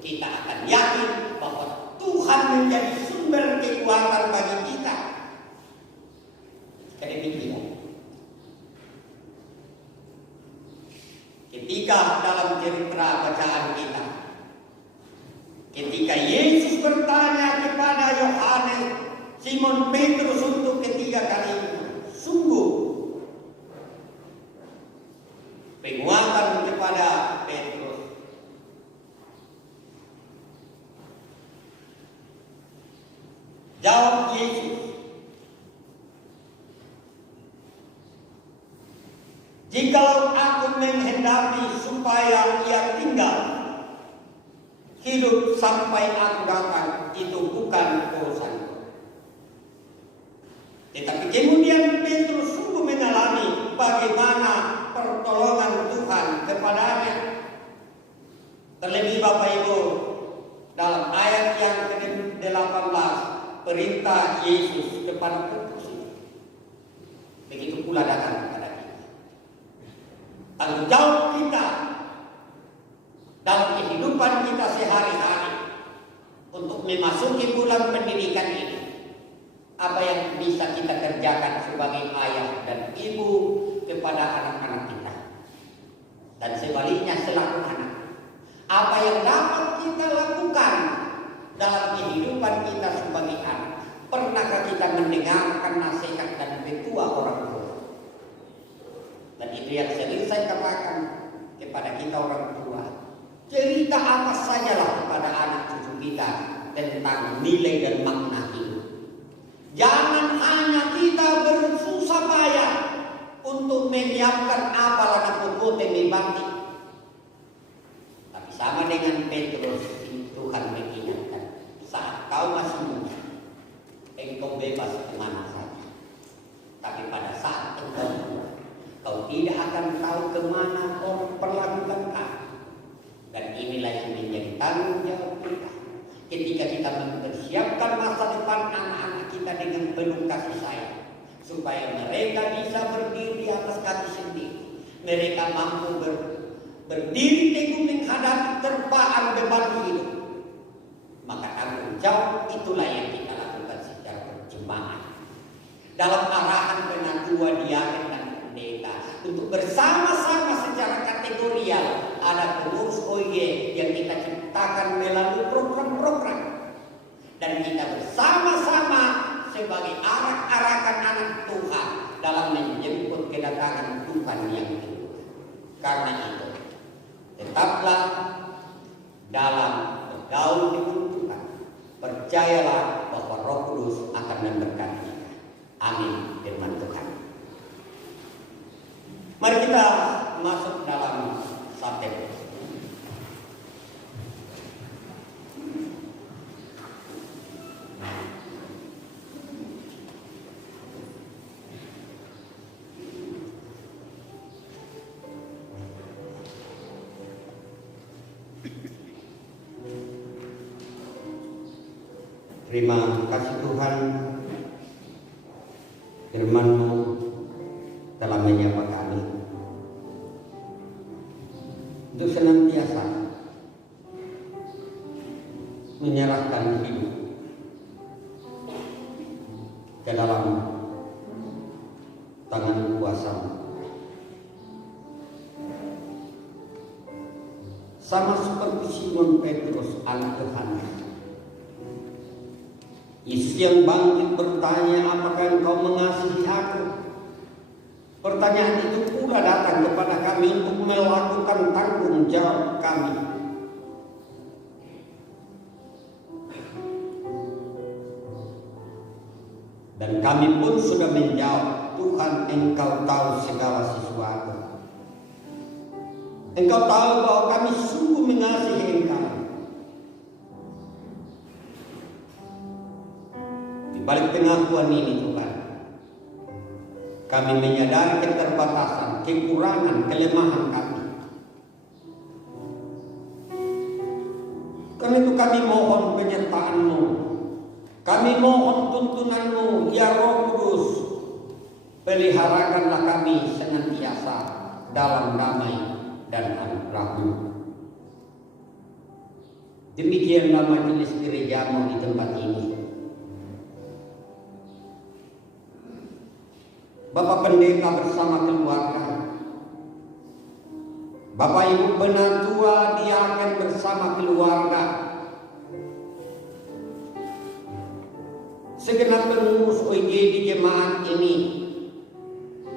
kita akan yakin bahwa Tuhan menjadi sumber kekuatan bagi kita. Demikian. Ketika dalam cerita bacaan kita, ketika Yesus bertanya kepada Yohanes, Simon Petrus untuk ketiga kalinya, sungguh penguatan kepada Petrus. Jawab Yesus, jikalau aku menghendaki supaya ia tinggal hidup sampai aku datang, itu bukan urusanku. Tetapi kemudian Petrus sungguh mengalami bagaimana pertolongan Tuhan kepadanya. Terlebih Bapak Ibu, dalam ayat yang ke-18, perintah Yesus kepada Petrus, begitu pula datang kepada kita. Tanggung jawab kita dalam kehidupan kita sehari-hari untuk memasuki bulan pendidikan ini. Apa yang bisa kita kerjakan sebagai ayah dan ibu kepada anak-anak kita, dan sebaliknya selaku anak, apa yang dapat kita lakukan dalam kehidupan kita sebagai anak. Pernahkah kita mendengarkan nasihat dan petua orang tua? Dan itu yang sering saya katakan kepada kita orang tua. Cerita apa sajalah kepada anak cucu kita tentang nilai dan makna hidup. Jangan hanya kita bersusah payah untuk menyiapkan apa lana pokok mebati. Tapi sama dengan Petrus, Tuhan mengingatkan, saat kau masih muda, engkau bebas kemana saja. Tapi pada saat engkau tua, kau tidak akan tahu kemana orang perlakukan kau. Dan inilah yang menjadi tanggung jawab kita. Ketika kita mempersiapkan masa depan anak-anak kita dengan penuh kasih sayang, supaya mereka bisa berdiri di atas kaki sendiri, mereka mampu berdiri teguh menghadapi terpaan beban hidup. Maka tanggung jawab itulah yang kita lakukan secara berjemaah dalam arahan penatua, diaken dan pendeta, untuk bersama-sama secara kategorial. Ada pengurus OIG yang kita ciptakan melalui program-program, dan kita bersama-sama sebagai arak-arakan anak Tuhan dalam menjemput kedatangan Tuhan yang kedua. Karena itu, tetaplah dalam bergaul dengan Tuhan. Percayalah bahwa Roh Kudus akan memberkati kita. Amin, firman Tuhan. Mari kita masuk dalam sabda. Terima kasih Tuhan, firman-Mu telah menyapa kami untuk senantiasa menyerahkan hidup ke dalam tangan kuasa-Mu. Sama seperti Simon Petrus anak Yohanes, Yesus yang bangkit bertanya, apakah engkau mengasihi aku? Pertanyaan itu pula datang kepada kami untuk melakukan tanggung jawab kami. Dan kami pun sudah menjawab, Tuhan, engkau tahu segala sesuatu. Engkau tahu bahwa kami sungguh mengasihi engkau. Di balik pengakuan ini Tuhan, kami menyadari keterbatasan, kekurangan, kelemahan kami. Karena itu kami mohon penyertaan-Mu. Kami mohon tuntunan-Mu, ya Roh Kudus. Peliharakanlah kami senantiasa dalam damai dan anugerah-Mu. Demikianlah majelis gereja-Mu di tempat ini. Bapak Pendeta bersama keluarga, Bapak Ibu Penatua diaken bersama keluarga, segenap pengurus OIG di jemaat ini,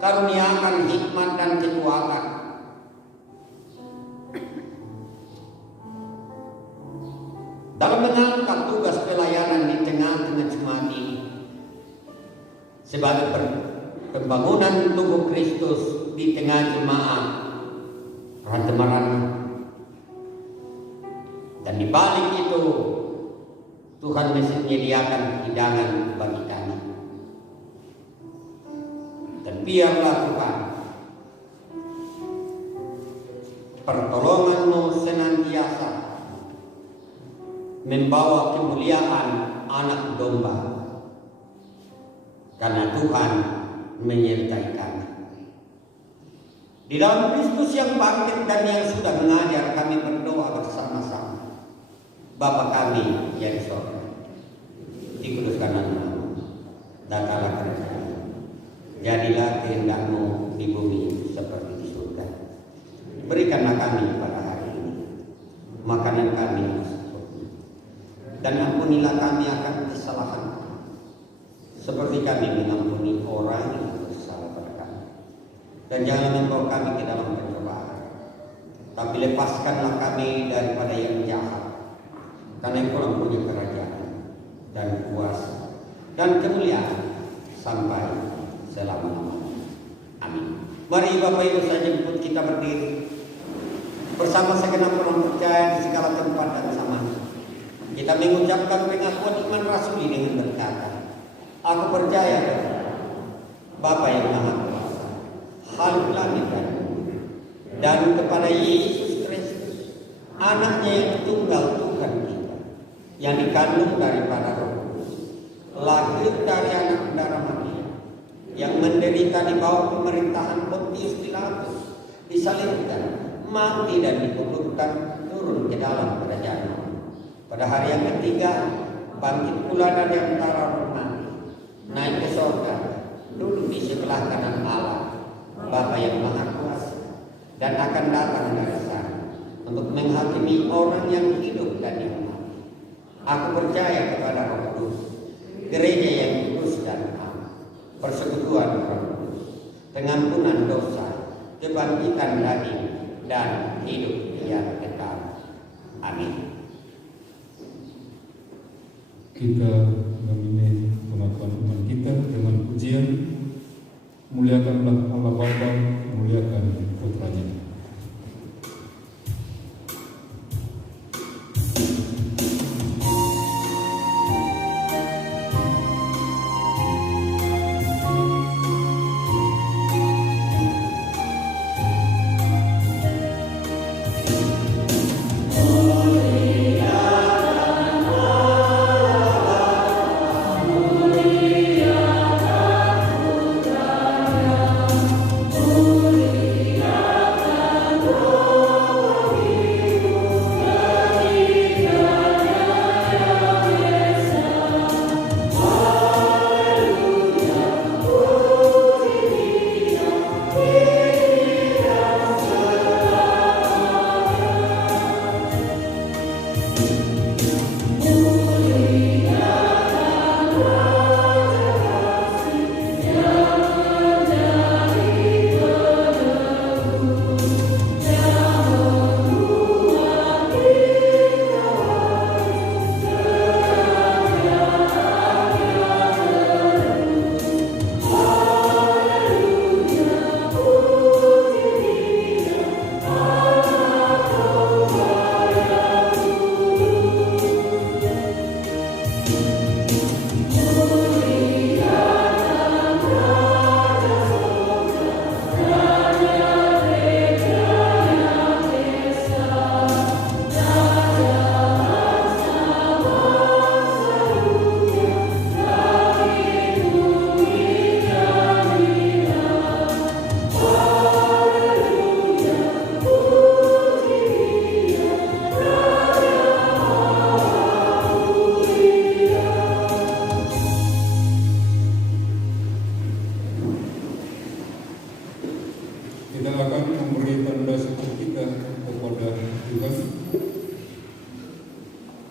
karuniakan hikmat dan kekuatan. Dalam mengangkat tugas pelayanan di tengah-tengah jemaat ini, sebagai pembangunan tubuh Kristus di tengah jemaat Rantemeran. Dan di balik itu Tuhan mesti menyediakan hidangan bagi kami. Dan biarlah Tuhan pertolongan-Mu senantiasa membawa kemuliaan anak domba, karena Tuhan menyertai kami. Di dalam Kristus yang bangkit dan yang sudah mengajar, kami berdoa bersama-sama. Bapa kami yang di sorga, dikuduskan nama-Mu, datanglah kerajaan-Mu, jadilah kehendak-Mu di bumi seperti di surga. Berikanlah kami pada hari ini makanan kami yang secukupnya, dan ampunilah kami akan kesalahan seperti kami mengampuni orang yang bersalah pada kami. Dan jangan membawa kami ke dalam pencobaan, tapi lepaskanlah kami daripada yang jahat. Karena Engkau punya kerajaan dan kuasa dan kemuliaan sampai selama-lamanya. Amin. Mari Bapak Ibu saya jemput kita berdiri bersama segenap orang percaya di segala tempat dan zaman. Kita mengucapkan pengakuan iman rasuli dengan berkata, aku percaya Bapa yang Maha Kuasa, Halik langit dan bumi, dan kepada Yesus Kristus, Anaknya yang tunggal Tuhan kita, yang dikandung daripada Roh Kudus, lahir dari anak darah Maria, yang menderita di bawah pemerintahan Pontius Pilatus, disalibkan, mati dan dikuburkan, turun ke dalam kerajaan Allah. Pada hari yang ketiga, bangkit pula dari antara roh mati, naik ke surga, duduk di sebelah kanan Allah, Bapa yang Maha Kuasa, dan akan datang dari sana untuk menghakimi orang yang hidup dan yang mati. Aku percaya kepada Roh Kudus, gereja yang kudus dan am, persekutuan Roh Kudus, pengampunan dosa, kebangkitan daging, dan hidup yang kekal. Amin. Kita memilih pengakuan iman kita dengan pujian, muliakanlah Allah Bapa, muliakan Putranya. Hallelujah.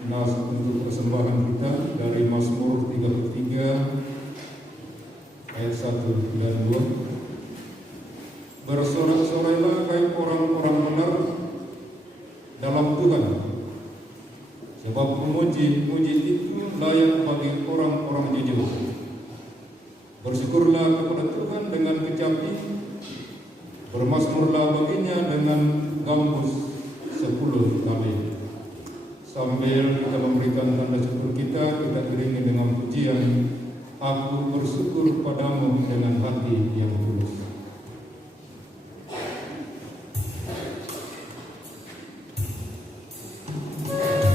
Nas untuk persembahan kita dari Mazmur 33 ayat 1 dan 2. Bersorak-sorailah hai orang-orang benar dalam Tuhan, sebab memuji-muji itu layak bagi orang-orang jujur. Bersyukurlah kepada Tuhan dengan kecapi, bermazmurlah baginya dengan gambus 10 kali. Sambil kita memberikan tanda syukur kita iringi dengan pujian, aku bersyukur padamu dengan hati yang tulus. Amen.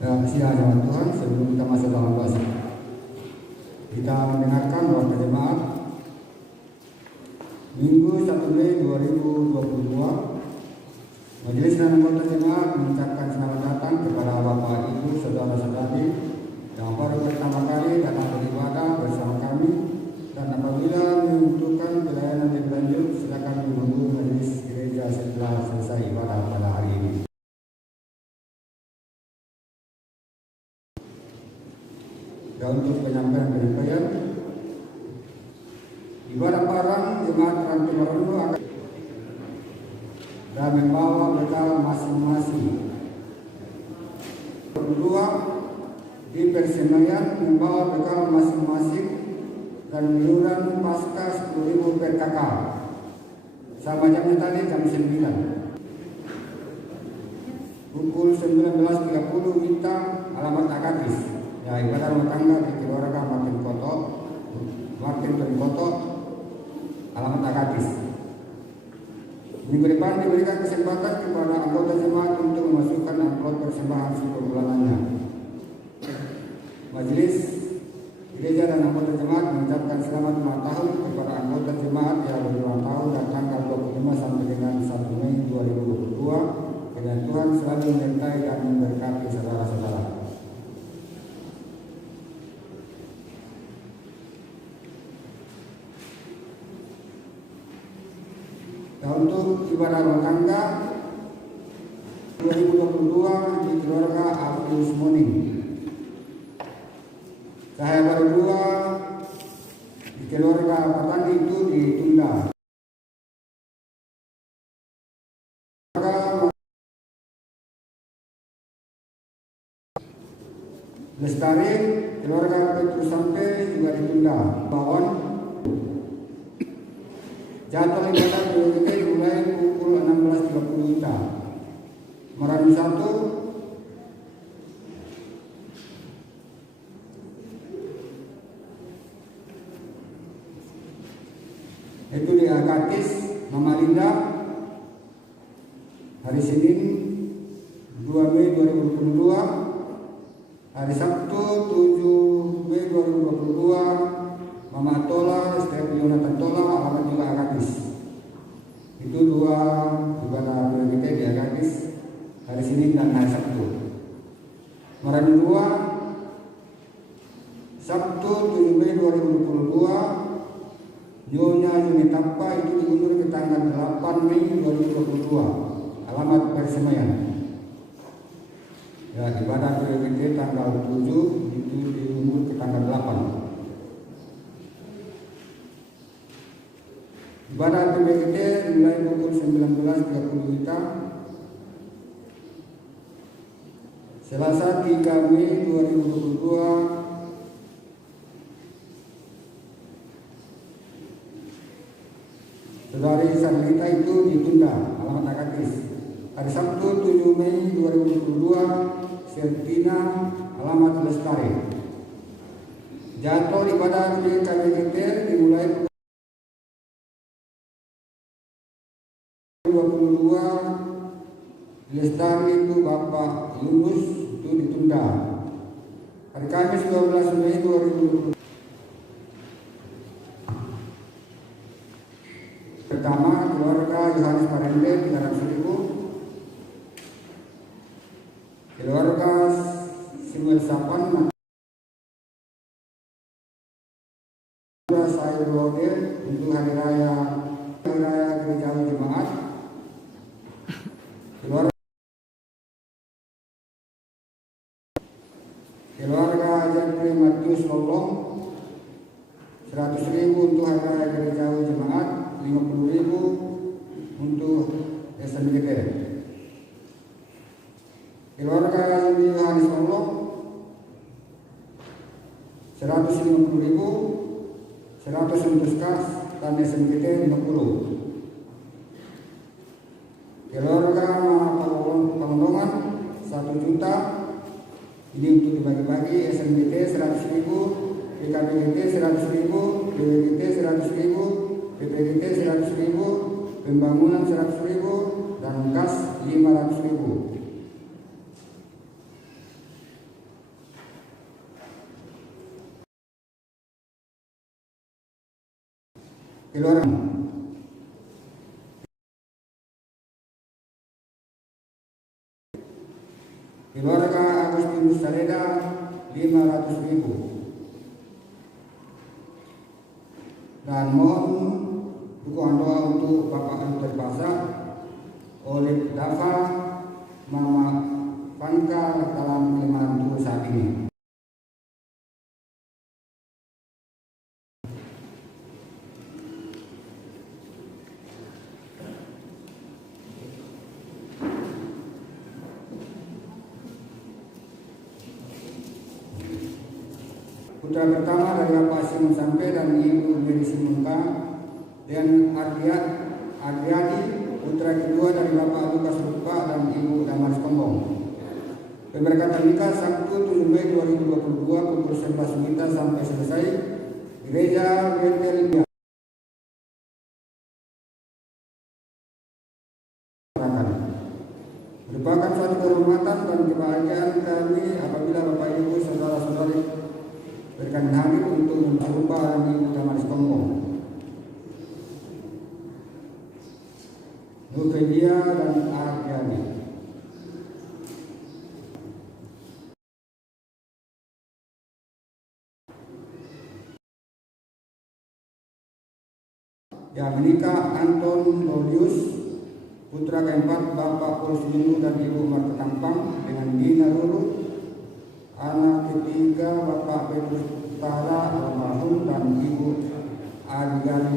Siang jemaat Tuhan, sebelum kita masuk dalam puasa, kita mendengarkan doa jemaat Minggu 1 Mei 2022. Majelis dan anggota jemaat mengucapkan selamat datang kepada Bapak, Ibu, saudara-saudari yang baru pertama kali datang beribadah bersama kami, dan apabila membutuhkan pelayanan lebih lanjut, silakan menghubungi majelis gereja setelah selesai ibadah pada hari ini. Dan untuk penyampaian ibadah barang jemaat Ranti Merendu akan dan membawa bekal masing-masing. Kedua, di Persemaian membawa bekal masing-masing dan iuran Paskah 10.000 per kakak. Sama jamnya tadi jam 9. Pukul 19.30 kita alamat Akatis. Ya, ibadah rumah tangga di keluarga Martin Koto, alamat Akatis. Minggu depan diberikan kesempatan kepada anggota jemaat untuk memasukkan amplop persembahan super bulanannya. Majelis gereja dan anggota jemaat mengucapkan selamat ulang tahun kepada anggota jemaat yang berulang tahun dan tanggal 25 sampai dengan 1 Mei 2022. Kiranya Tuhan selalu menyertai dan memberkati saudara-saudara. Dan untuk ibadah rumah tangga 2022 di keluarga Alfius Moning. Saya baru dua di keluarga Patandi itu ditunda. Lestari keluarga Petrus sampai juga ditunda. Bawon jadwal ibadah kita dimulai pukul 16.30 WITA. Marani 1 itu di Akatis Mama Linda hari Senin 2 Mei 2022. Hari Sabtu 7 Mei 2022 Mama Tola, Setiap Yonatan Tola, alamat juga Akatis. Itu dua ibadah kita di Akatis hari Senin dan hari Sabtu. Marani 2 Sabtu 7 Mei 2022 Nyonya Yunitapa itu diundur ke tanggal 8 Mei 2022, alamat Persemaian. Ya, ibadah PWT tanggal 7 itu diundur ke tanggal 8. Ibadah PWT mulai pukul 19.30 WITA. Selasa 3 Mei 2022 Saudari Sarlita itu ditunda, alamat Akatis. Hari Sabtu 7 Mei 2022 Sertina, alamat Lestari. Jadwal ibadah di KBGT dimulai 22 Lestari itu Bapak Yunus itu ditunda. Hari Kamis 12 Mei 2022 pertama keluarga Yohanes Parende 300.000, keluarga Samuel Sapan Sayur Lode untuk hari raya gereja jemaat, keluarga Jeffrey Matius Lolong 100.000 untuk hari raya gereja jemaat, 50.000 untuk SMGT. Keluarga Yudi Yohanes Lolong 150.000, 100 untuk SKAS dan SMGT 50. Keluarga Pangondongan 1 juta, ini untuk dibagi-bagi. SMGT 100.000, PKBGT 100.000, PWGT 100.000, PPGT 100.000, pembangunan 100.000, dan kas 500.000. Keluarga Agustinus Saleda 500.000. Dan mohon dukungan doa untuk Bapak Dr. Basa, Oleh Dava, Mama Panka dalam kelemahan tubuh saat ini. Putra pertama dari Bapak Simon Sampai dan Ibu Mary Simonka dan Adriani, putra kedua dari Bapak Lukas Rupa dan Ibu Damaris Kombong. Pemberkatan nikah Sabtu 7 Mei 2022 pukul 11 WITA sampai selesai Gereja Betel merupakan suatu kehormatan dan kebahagiaan kami apabila Bapak Ibu saudara-saudari berikan hadir untuk mencoba dan Ibu Damaris Kombong, Nuvelia dan Ardiani. Yang menikah Anton Dolius, putra keempat Bapak Polsinu dan Ibu Marta Tampang dengan Dina Lulu. Anak ketiga Bapak Petrus Utara almarhum dan Ibu Adrian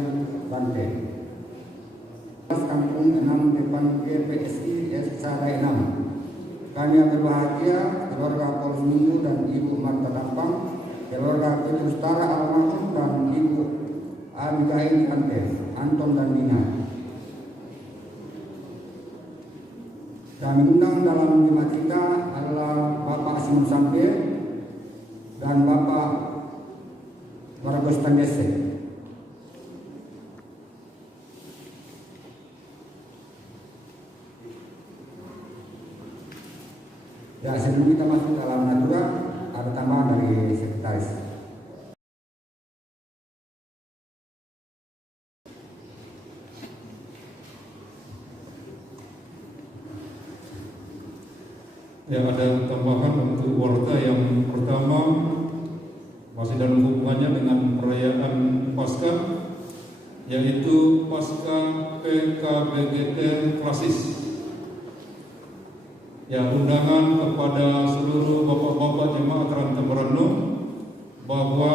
Bante. Kampung 6 depan GPSI Sarai 6. Kami yang berbahagia keluarga Paulus Minggu dan Ibu Marta Tampang, keluarga Petrus Utara almarhum dan Ibu Abigail Bante, Anton dan Dina. Kami undang dalam jemaat kita adalah Bapak Simon Sampai dan Bapak Baragos Tandese. Ya, sebelum kita masuk dalam natura, ada tambahan dari sekretaris. Ya, ada tambahan untuk warta yang pertama masih dalam hubungannya dengan perayaan Paskah, yaitu Paskah PKBGT Klasis. Ya, undangan kepada seluruh bapak-bapak jemaat Rantai Merano bahwa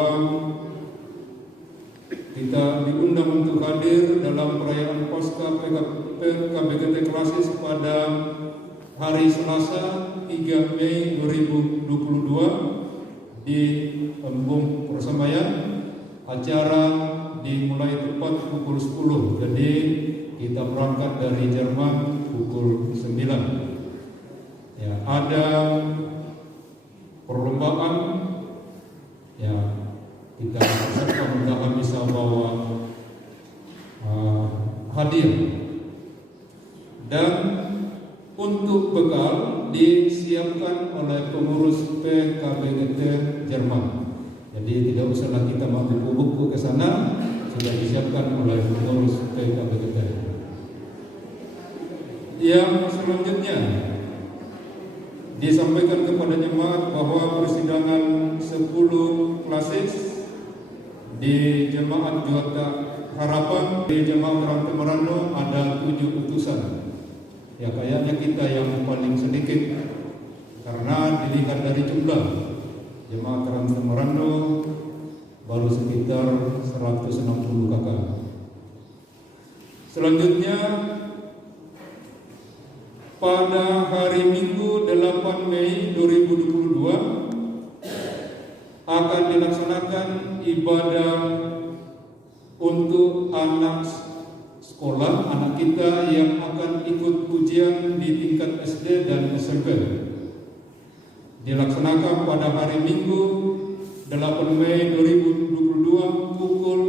kita diundang untuk hadir dalam perayaan Paskah PKBGT Klasis pada hari Selasa 3 Mei 2022 di Embung Persemayan. Acara dimulai tepat pukul 10. Jadi kita berangkat dari Jerman pukul 9. Ya, ada perlombaan. Ya, kita peserta mudah bisa bawa hadiah. Dan untuk bekal disiapkan oleh pengurus PKBGT Jerman. Jadi tidak usahlah kita ambil buku ke sana, sudah disiapkan oleh pengurus PKBGT. Yang selanjutnya disampaikan kepada jemaat bahwa persidangan 10 klasis di jemaat Juata Harapan di jemaat Rantai Merano ada 7 utusan. Ya, kayaknya kita yang paling sedikit karena dilihat dari jumlah jemaat Rantai Merano baru sekitar 160 kakak. Selanjutnya pada hari Minggu 8 Mei 2022 akan dilaksanakan ibadah untuk anak sekolah, anak kita yang akan ikut ujian di tingkat SD dan SMP. Dilaksanakan pada hari Minggu 8 Mei 2022 pukul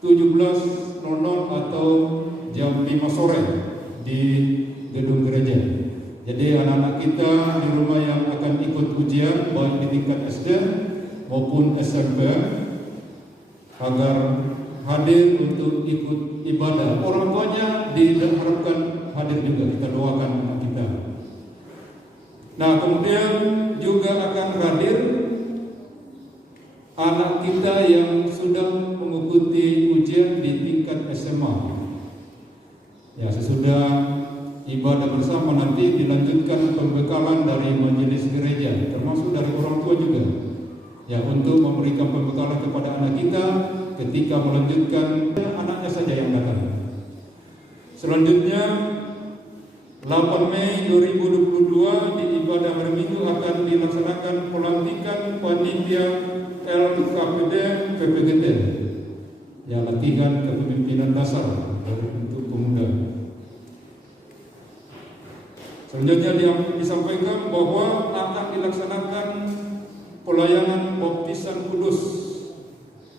17.00 atau jam 5 sore di gedung gereja. Jadi anak-anak kita di rumah yang akan ikut ujian baik di tingkat SD maupun SMP agar hadir untuk ikut ibadah. Orang tuanya diharapkan hadir juga, kita doakan anak kita. Nah, kemudian juga akan hadir anak kita yang sudah mengikuti ujian di tingkat SMA. Ya, sesudah ibadah bersama nanti dilanjutkan pembekalan dari majelis gereja, termasuk dari orang tua juga. Ya, untuk memberikan pembekalan kepada anak kita ketika melanjutkan, anaknya saja yang datang. Selanjutnya 8 Mei 2022 di ibadah hari Minggu akan dilaksanakan pelantikan panitia LKPD PPGT, ya, latihan kepemimpinan dasar untuk pemuda. Selanjutnya disampaikan bahwa akan dilaksanakan pelayanan baptisan kudus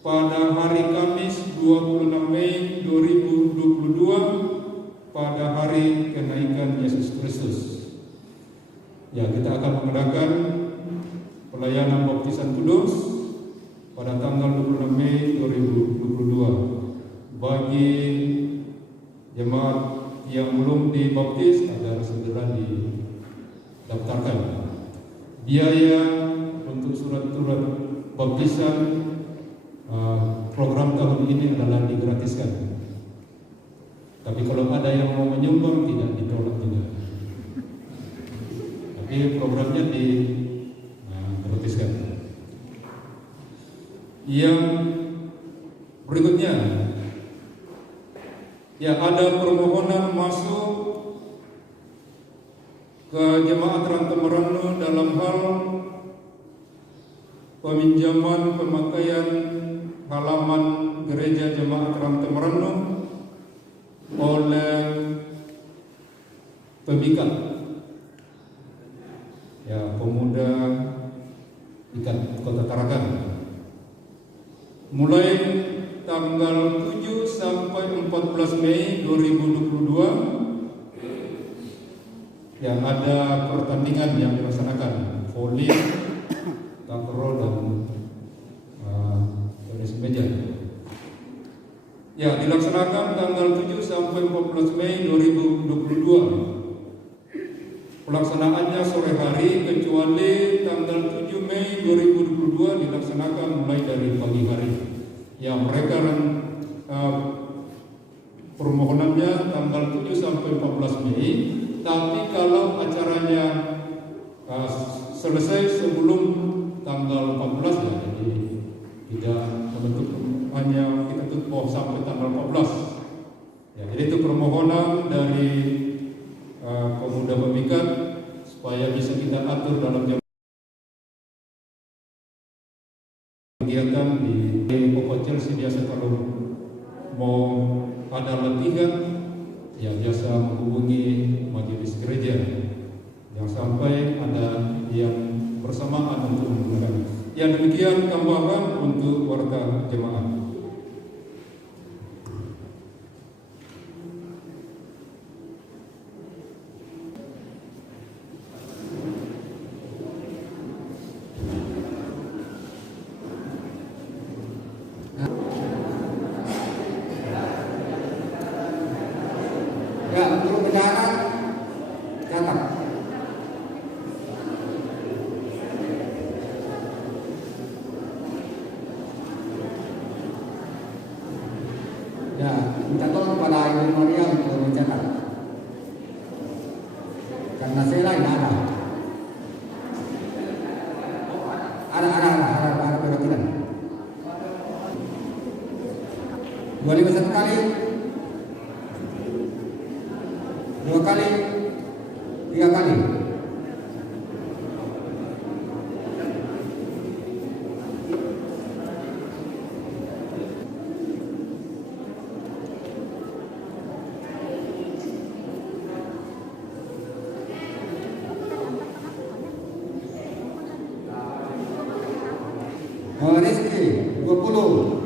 pada hari Kamis 26 Mei 2022 pada hari kenaikan Yesus Kristus. Ya, kita akan mengadakan pelayanan baptisan kudus pada tanggal 26 Mei 2022. Bagi jemaat yang belum dibaptis agar segera didaftarkan. Biaya untuk surat-surat baptisan program tahun ini adalah digratiskan. Tapi kalau ada yang mau menyumbang tidak ditolak juga. Tapi programnya digratiskan. Yang berikutnya, ya, ada permohonan masuk ke jemaat Rante Meranu dalam hal peminjaman pemakaian halaman gereja jemaat Rante Meranu oleh pemikat, ya, pemuda ikat Kota Tarakan, mulai tanggal 7 sampai 14 Mei 2022 yang ada pertandingan yang dilaksanakan voli, takraw dan tenis meja. Ya, dilaksanakan tanggal 7 sampai 14 Mei 2022. Pelaksanaannya sore hari kecuali tanggal 7 Mei 2022 dilaksanakan mulai dari pagi hari. Ya, mereka permohonannya tanggal 7 sampai 14 Mei, tapi kalau acaranya selesai sebelum tanggal 14, ya, jadi tidak menutup, hanya kita tutup sampai tanggal 14. Ya, jadi itu permohonan dari pemuda pemikat supaya bisa kita atur dalam kegiatan di Pokok Chelsea. Biasa kalau mau ada latihan, ya, biasa menghubungi majelis gereja. Yang sampai ada yang bersamaan untuk menggunakan. Yang demikian tambahan untuk warga jemaat. Ya, untuk bendahara catat. Ya, minta tolong kepada Ibu Maria untuk mencatat. Karena saya lain ada. Ada perwakilan. 251 kali. 2 kali, 3 kali. Rizky 20.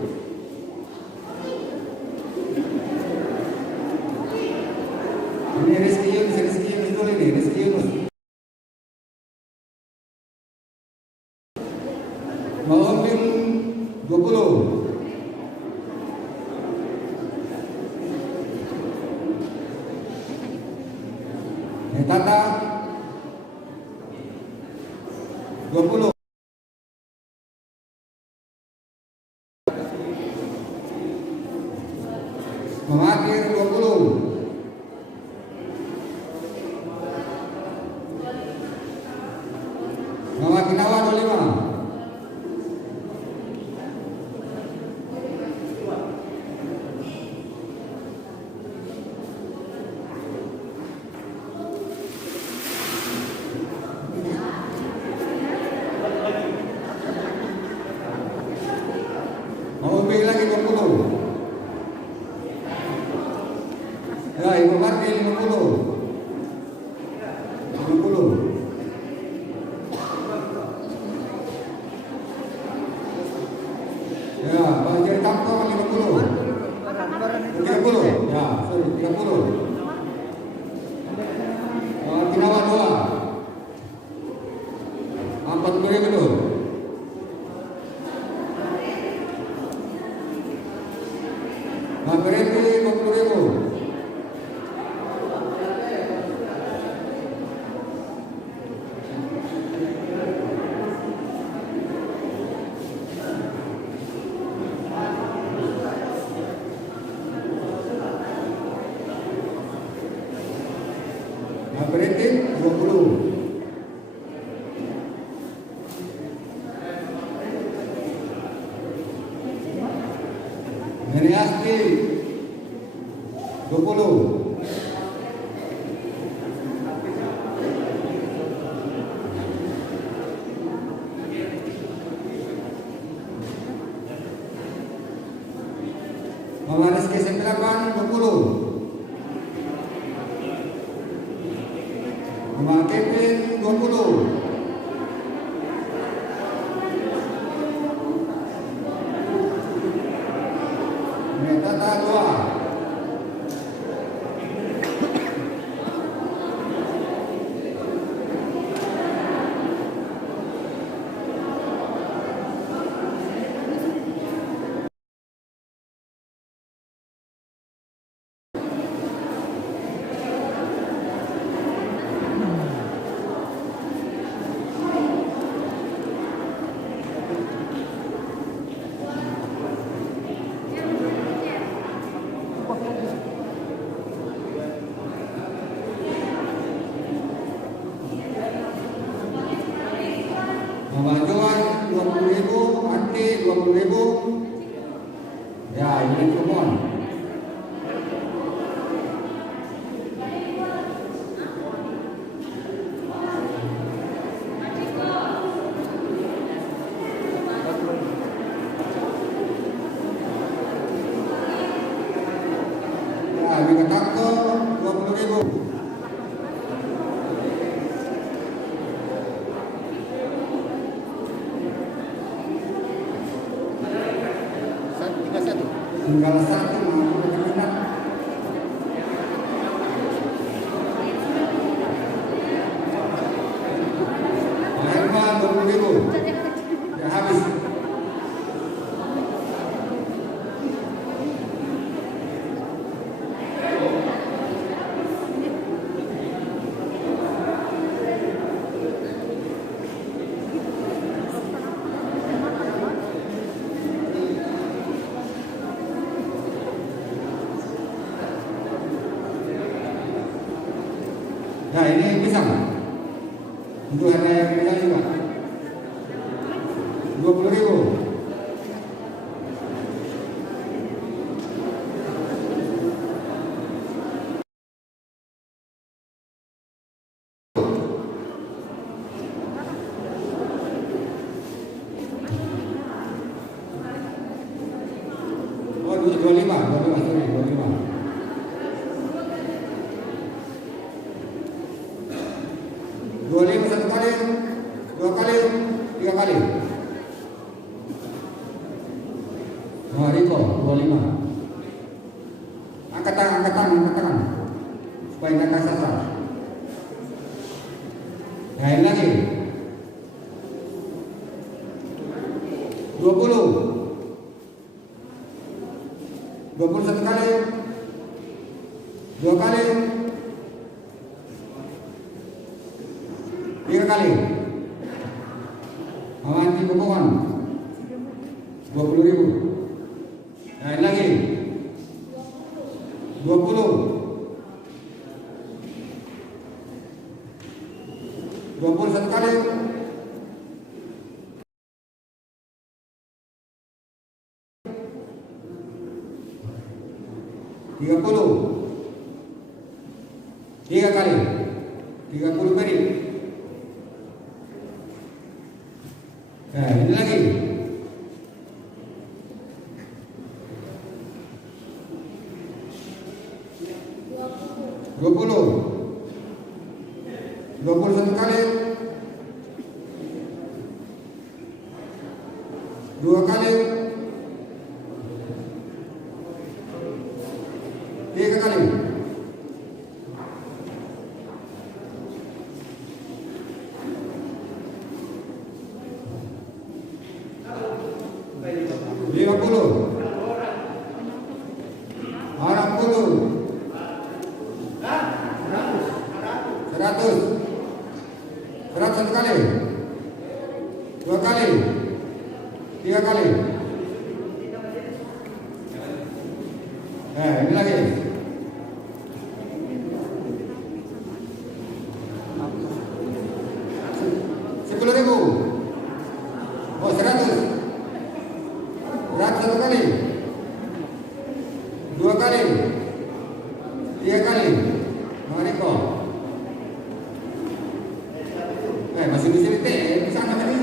Ini Rizky Yunus dulu ini, Rizky Yunus. Maupun 20. Tata 20. Mahathir 20. Muhammad Kinawa 25. Mau beli lagi 20. Ya, Ibu Marti 50. 50. Ya, Pak Jari Kampung 50. 30. Ya, sorry 30. Kinawa 2. 40.000 dulu. Berhenti 20.000. Berhenti 20. Heriasti 20. Melaris ke 9 20. Rumah Kevin 20. Tata 2. Juan 20.000, Anti 20.000. Ya, ini kumon. Ya, ini Takto 20.000. Tinggal satu mampu berminat. Herma 20.000. Ya habis. Nah, ini pisang untuk harga yang kita juga 20.000. Oh, 25, sorry, 25. Satu kali, 2 kali, 3 kali. Oh, Riko 25. Angkat tangan. Supaya nggak kasar. Lain lagi. 20. 21 kali. 2 kali. kali. Awanti Pemohon 20.000. Nah, ini lagi 20. 21 kali. 30. 3 kali. 30 kali. Nah, ini lagi. 20. 21 kali. 2 kali. 3 kali. 50. 100 kali, 2 kali, 3 kali. Ini lagi. 10.000. Oh, 100. 100 kali, 2 kali, 3 kali. Mengariko. Masih bisa bisa nggak tadi?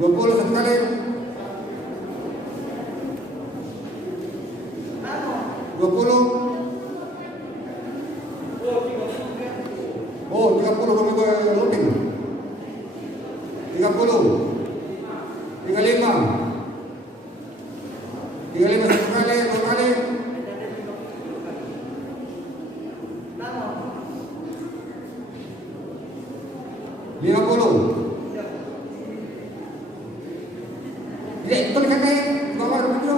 20 satu kali. 20. Oh, 30 kalau gue loading. 30. 35 satu kali, 2 kali. 50. Tidak, itu dikatakan di bawah begitu.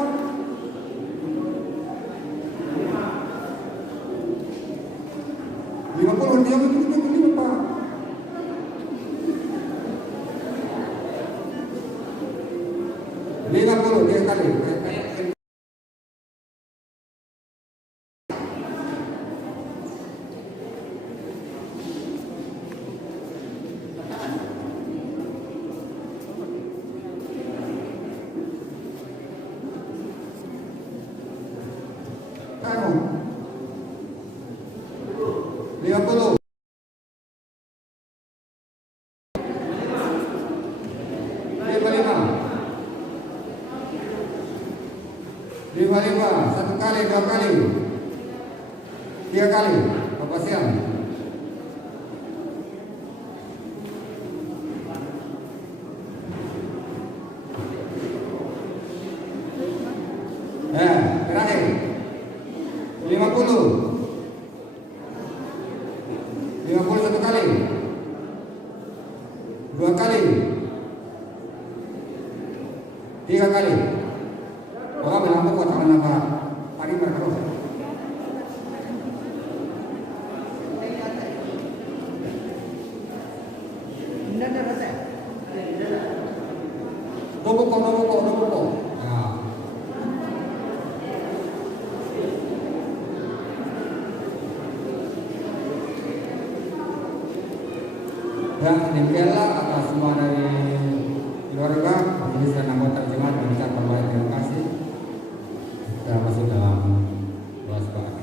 50 dia begitu Pak. 50 dia kali. Kamu 50. 55 satu kali, 2 kali, 3 kali. Bapak siang. Terakhir 50 satu kali, 2 kali, 3 kali. Orang menambah buat tangan apa? Pagi mereka. Nombok. Ya, demikianlah atas semua dari keluarga, majelis dan anggota jemaat mengucapkan banyak terima kasih. Kita masuk dalam doa sepakat.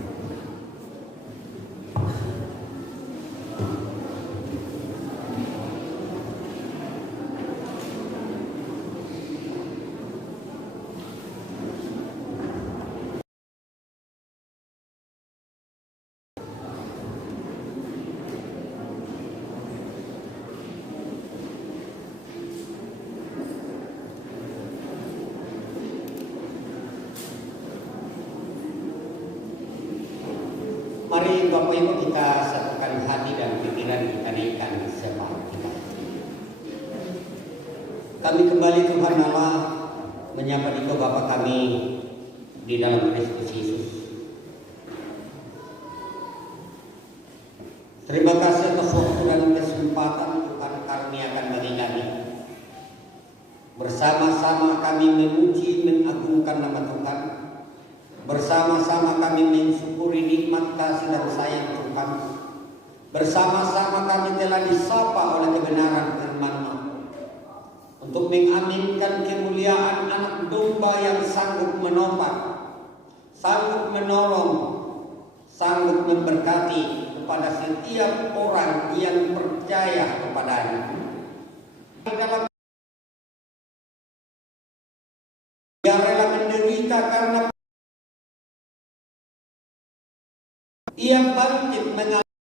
Mari Bapak Ibu kita satukan hati dan pikiran kita naikkan sepakat kita. Kami kembali Tuhan Allah menyapa Dikau Bapa kami di dalam Kristus Yesus. Terima kasih atas waktu dan kesempatan Tuhan karuniakan bagi kami. Bersama-sama kami memuji, mengagungkan nama Tuhan. Bersama-sama kami mensyukuri nikmat kasih dan sayang Tuhan. Bersama-sama kami telah disapa oleh kebenaran firman-Mu untuk mengaminkan kemuliaan anak domba yang sanggup menopang, sanggup menolong, sanggup memberkati kepada setiap orang yang percaya kepadanya. Dalam yang rela menderita karena ia bangkit mengalami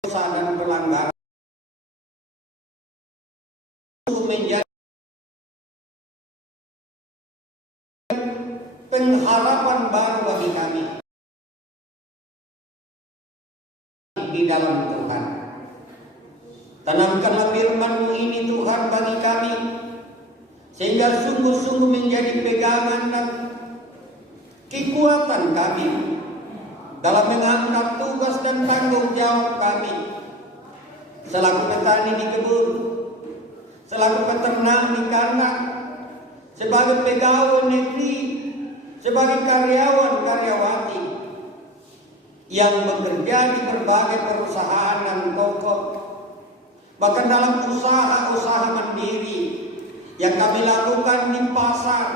dosa dan pelanggaran menjadi pengharapan baru bagi kami di dalam Tuhan. Tanamkanlah firman-Mu ini Tuhan bagi kami, sehingga sungguh-sungguh menjadi pegangan dan kekuatan kami dalam menganggap tugas dan tanggung jawab kami selaku petani di kebun, selaku peternak di kandang, sebagai pegawai negeri, sebagai karyawan-karyawati yang bekerja di berbagai perusahaan dan toko, bahkan dalam usaha-usaha mandiri yang kami lakukan di pasar,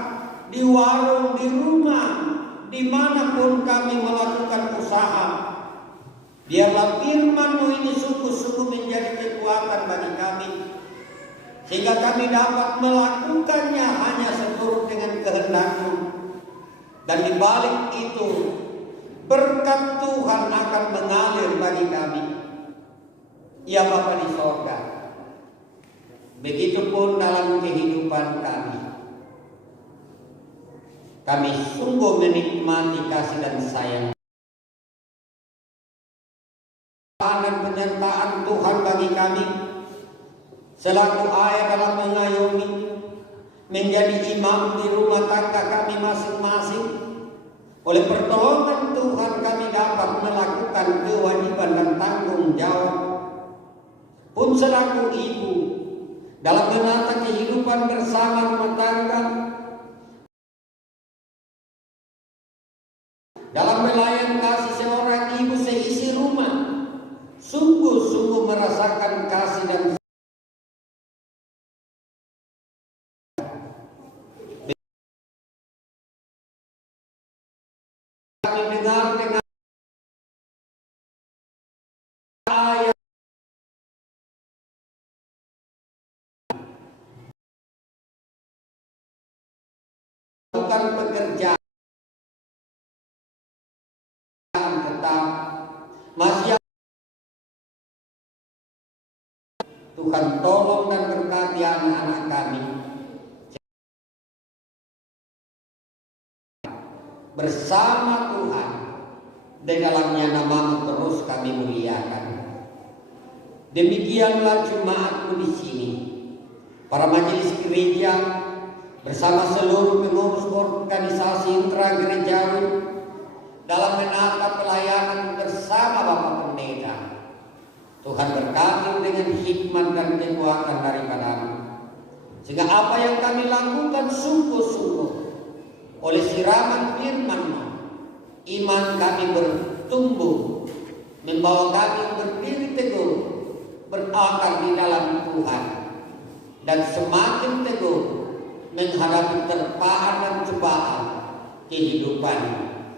di warung, di rumah, dimanapun kami melakukan usaha. Biarlah firman-Mu ini sungguh-sungguh menjadi kekuatan bagi kami, sehingga kami dapat melakukannya hanya seturut dengan kehendak-Mu. Dan di balik itu, berkat Tuhan akan mengalir bagi kami. Ya Bapa di sorga, begitupun dalam kehidupan kami. Kami sungguh menikmati kasih dan sayang dan penyertaan Tuhan bagi kami selaku ayah dalam mengayomi, menjadi imam di rumah tangga kami masing-masing. Oleh pertolongan Tuhan kami dapat melakukan kewajiban dan tanggung jawab pun selaku ibu dalam menata kehidupan bersama rumah tangga, dalam melayan kasih seorang ibu seisi rumah, sungguh-sungguh merasakan kasih dan kami dengar dengan ayat bukan pekerjaan tetap masih Tuhan tolong dan berkati anak-anak kami bersama Tuhan, di dalamnya nama-Mu terus kami muliakan. Demikianlah jemaat-Mu di sini, para majelis gereja bersama seluruh pengurus organisasi intragerejawi dalam menata pelayanan bersama Bapak Pendeta. Tuhan berkati dengan hikmat dan kekuatan daripada-Mu, sehingga apa yang kami lakukan sungguh-sungguh oleh siraman firman-Mu, iman kami bertumbuh, membawa kami berdiri teguh, berakar di dalam Tuhan, dan semakin teguh menghadapi terpaan dan cobaan kehidupan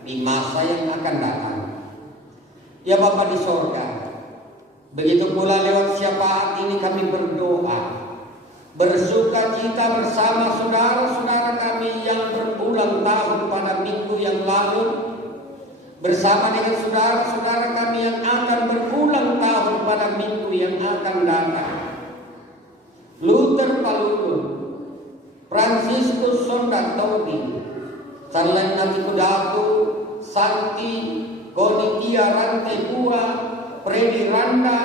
di masa yang akan datang. Ya Bapa di sorga, begitu pula lewat syafaat ini kami berdoa, bersuka cita bersama saudara-saudara kami yang berulang tahun pada minggu yang lalu, bersama dengan saudara-saudara kami yang akan berulang tahun pada minggu yang akan datang. Luther Palulu, Franciscus Sonda Tobi, Sarlan Nati Kudatu, Santi, Konitia Rantai Bua, Freddy Randa,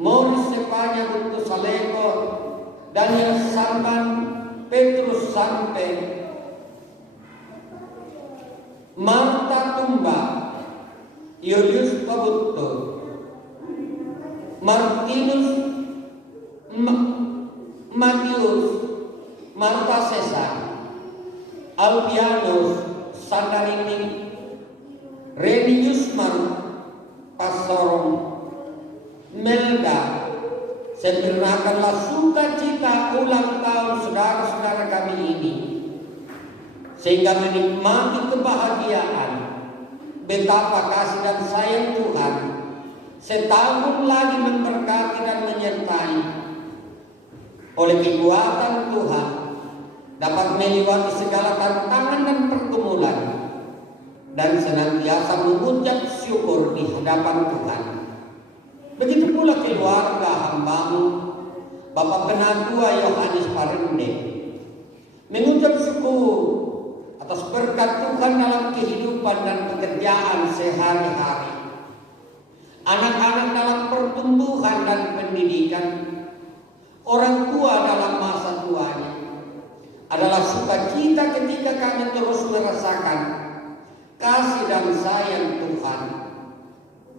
Morris Sepanya Guntur Saleko, Daniel Salman, Petrus Sampe, Marta Tumba, Julius Pabutto, Martinus Matius, Marta Cesar, Alpianus Sandarini, Reni Yusman Pasorong, Melda. Sempurnakanlah sukacita ulang tahun saudara-saudara kami ini, sehingga menikmati kebahagiaan betapa kasih dan sayang Tuhan setahun lagi memberkati dan menyertai. Oleh kekuatan Tuhan dapat melewati segala tantangan dan pergumulan, dan senantiasa mengucap syukur di hadapan Tuhan. Begitu pula keluarga hambamu Bapak Penatua Yohanes Parende mengucap syukur atas berkat Tuhan dalam kehidupan dan pekerjaan sehari-hari, anak-anak dalam pertumbuhan dan pendidikan, orang tua dalam masa tuanya. Adalah sukacita ketika kami terus merasakan kasih dan sayang Tuhan.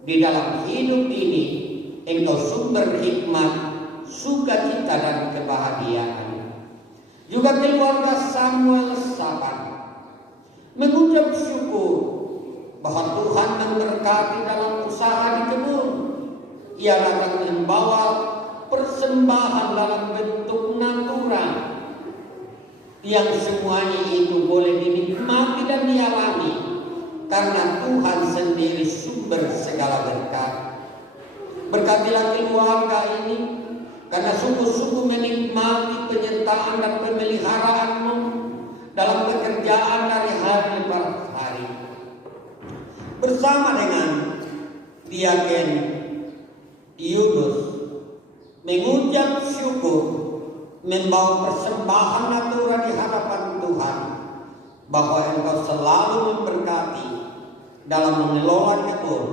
Di dalam hidup ini Engkau sumber hikmat, sukacita dan kebahagiaan. Juga keluarga Samuel Saban mengucap syukur bahwa Tuhan memberkati dalam usaha di kebun. Ia akan membawa persembahan dalam bentuk natura yang semuanya itu boleh dinikmati dan dialami karena Tuhan sendiri sumber segala berkat. Berkatilah keluarga ini karena sungguh-sungguh menikmati penyertaan dan pemeliharaanmu dalam pekerjaan dari hari per hari. Bersama dengan Diaken Yunus mengucap syukur, membawa persembahan natura di hadapan Tuhan, bahwa Engkau selalu memberkati dalam mengelola kebun,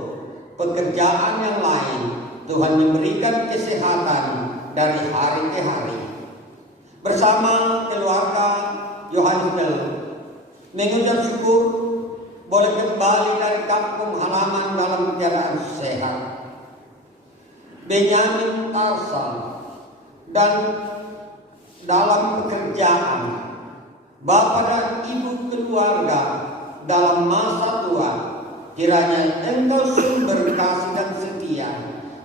pekerjaan yang lain. Tuhan memberikan kesehatan dari hari ke hari. Bersama keluarga Yohanes Bel mengucap syukur boleh kembali dari kampung halaman dalam keadaan sehat. Benyamin Tarsal dan dalam pekerjaan, Bapak dan Ibu keluarga dalam masa tua, kiranya Engkau sumber kasih dan setia,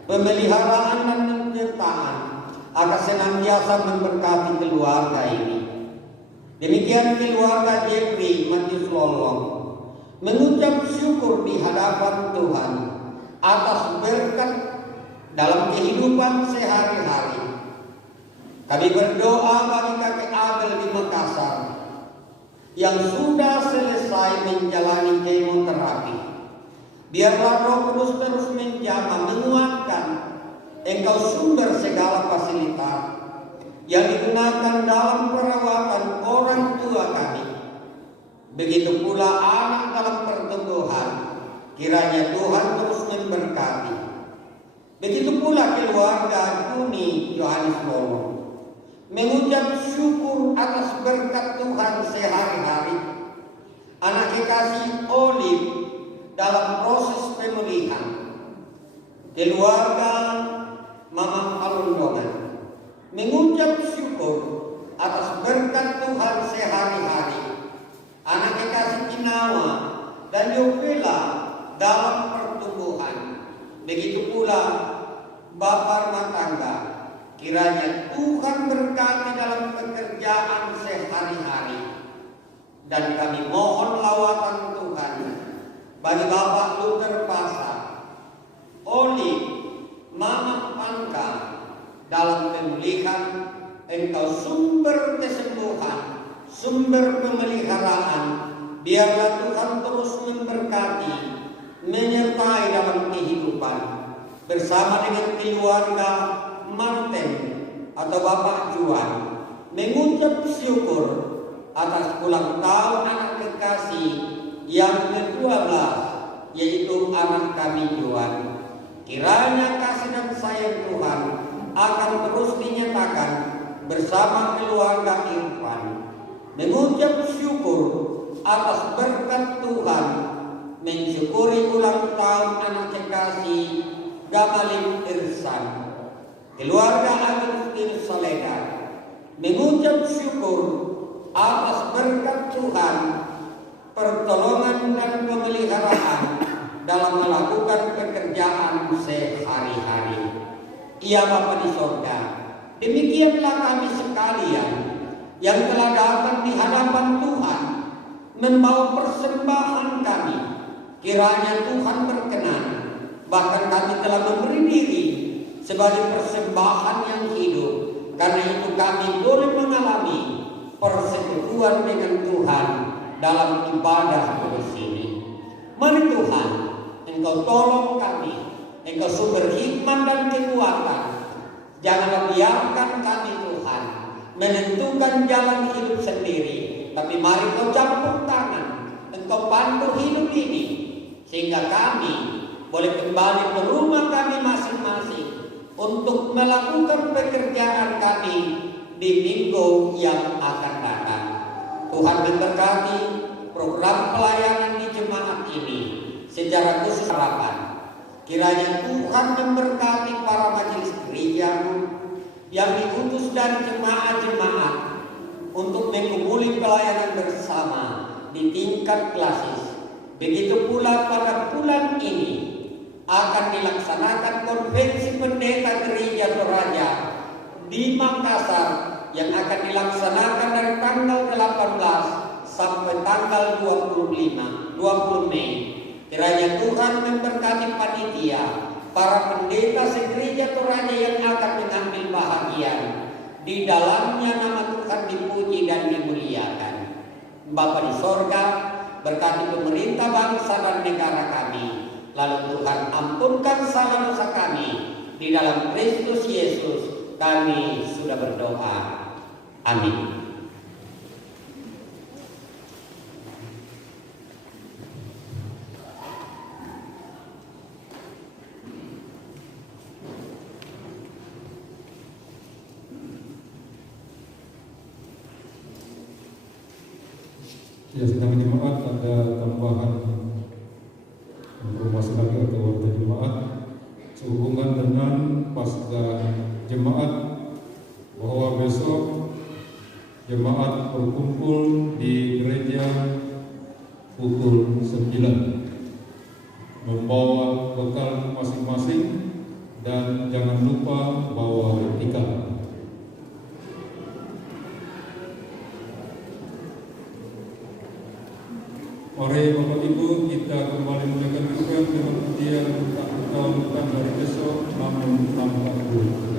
pemeliharaan dan penyertaan akan senantiasa memberkati keluarga ini. Demikian keluarga Jeffrey Matius Lolong mengucap syukur di hadapan Tuhan atas berkat dalam kehidupan sehari-hari. Kami berdoa bagi kakek Abel di Makassar yang sudah selesai menjalani kemoterapi. Biarlah Roh Kudus terus menjamah, menguatkan. Engkau sumber segala fasilitas yang digunakan dalam perawatan orang tua kami. Begitu pula anak dalam pertumbuhan, kiranya Tuhan terus memberkati. Begitu pula keluarga Juni Yohanes Lolong mengucap syukur atas berkat Tuhan sehari-hari. Anak kekasih Olive dalam proses pemulihan. Keluarga Mama Alundongan mengucap syukur atas berkat Tuhan sehari-hari. Anak kekasih Kinawa dan Yovela dalam pertumbuhan. Begitu pula Bapak rumah tangga. Kiranya Tuhan berkati dalam pekerjaan sehari-hari. Dan kami mohon lawatan Tuhan bagi Bapak Luther Pasar, Oli, Mama Pangka dalam pemulihan. Engkau sumber kesembuhan, sumber pemeliharaan. Biarlah Tuhan terus memberkati, menyertai dalam kehidupan. Bersama dengan keluarga Martin atau Bapak Juan mengucap syukur atas ulang tahun anak kekasih yang ke-12, yaitu anak kami Juan. Kiranya kasih dan sayang Tuhan akan terus dinyatakan bersama keluarga Irfan. Mengucap syukur atas berkat Tuhan, mensyukuri ulang tahun anak kekasih Gamalin Irsan, keluarga Agustin Soledad. Mengucap syukur atas berkat Tuhan, pertolongan dan pemeliharaan dalam melakukan pekerjaan sehari-hari. Ya Bapa di sorga, demikianlah kami sekalian yang telah datang di hadapan Tuhan membawa persembahan kami. Kiranya Tuhan berkenan, bahkan kami telah memberi diri sebagai persembahan yang hidup. Karena itu kami boleh mengalami persekutuan dengan Tuhan dalam ibadah kudus ini. Mari Tuhan, Engkau tolong kami, Engkau sumber hikmat dan kekuatan. Janganlah biarkan kami Tuhan menentukan jalan hidup sendiri, tapi mari Kau campur tangan, Engkau pandu hidup ini, sehingga kami boleh kembali ke rumah kami masing-masing untuk melakukan pekerjaan kami di minggu yang akan datang. Tuhan memberkati program pelayanan di jemaat ini secara khusus harapan. Kiranya Tuhan memberkati para majelis gereja yang diutus dari jemaat-jemaat untuk menggumuli pelayanan bersama di tingkat klasis. Begitu pula pada bulan ini akan dilaksanakan konvensi pendeta gereja Toraja di Makassar yang akan dilaksanakan dari tanggal 18 sampai tanggal 20 Mei. Kiranya Tuhan memberkati panitia, para pendeta segereja Toraja yang akan mengambil bahagian. Di dalamnya nama Tuhan dipuji dan dimuliakan. Bapa di sorga, berkati pemerintah bangsa dan negara kami. Lalu Tuhan ampunkan salah dosa kami. Di dalam Kristus Yesus kami sudah berdoa. Amin. Ya, sedang jemaat ada tambahan informasi lagi atau warga jemaat sehubungan dengan pasca jemaat bahwa besok jemaat berkumpul di gereja pukul 9 membawa bekal masing-masing dan jangan lupa bawa tikar. Mari Bapak Ibu kita kembali menaikkan Tuhan dengan pujian tak bukan dari besok namun nampak dulu. Namun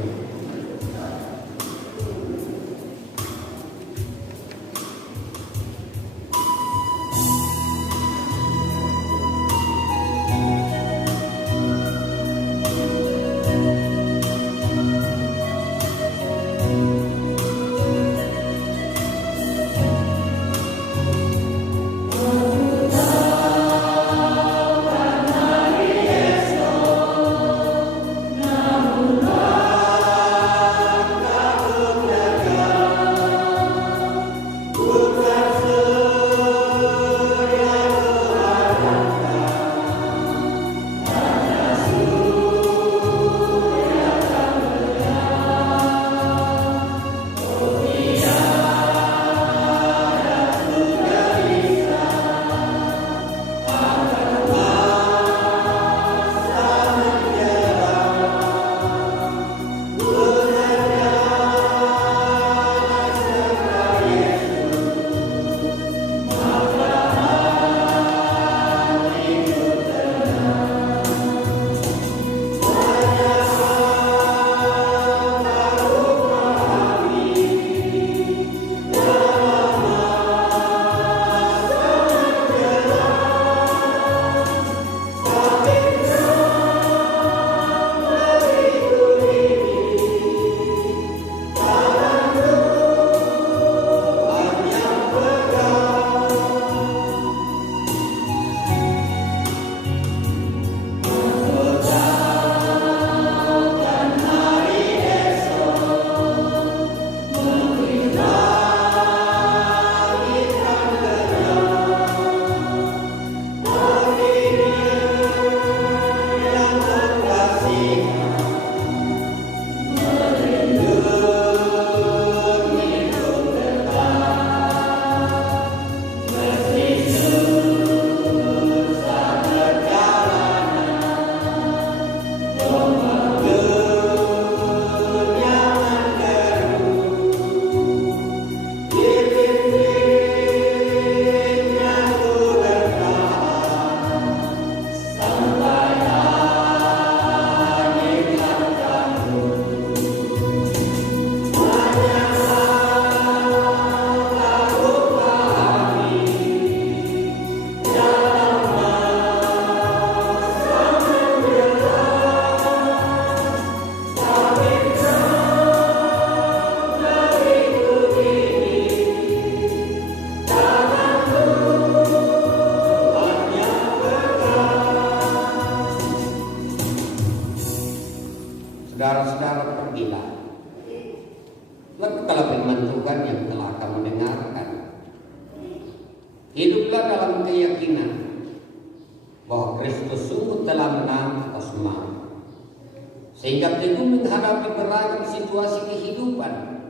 sehingga teguh menghadapi beragam situasi kehidupan.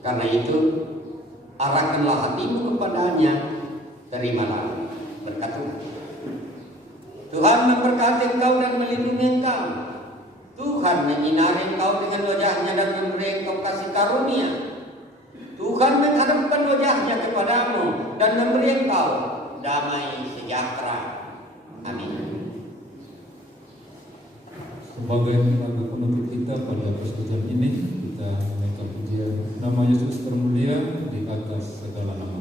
Karena itu, arahkanlah hatimu kepadanya, terimalah berkat Tuhan. Tuhan memberkati engkau dan melindungi engkau. Tuhan menyinari engkau dengan wajahnya dan memberi engkau kasih karunia. Tuhan menghadapkan wajahnya kepadamu dan memberi engkau damai sejahtera. Amin. Sebagai lagu penutup kita pada persekutuan ini, kita menaikkan pujian nama Yesus termulia di atas segala nama.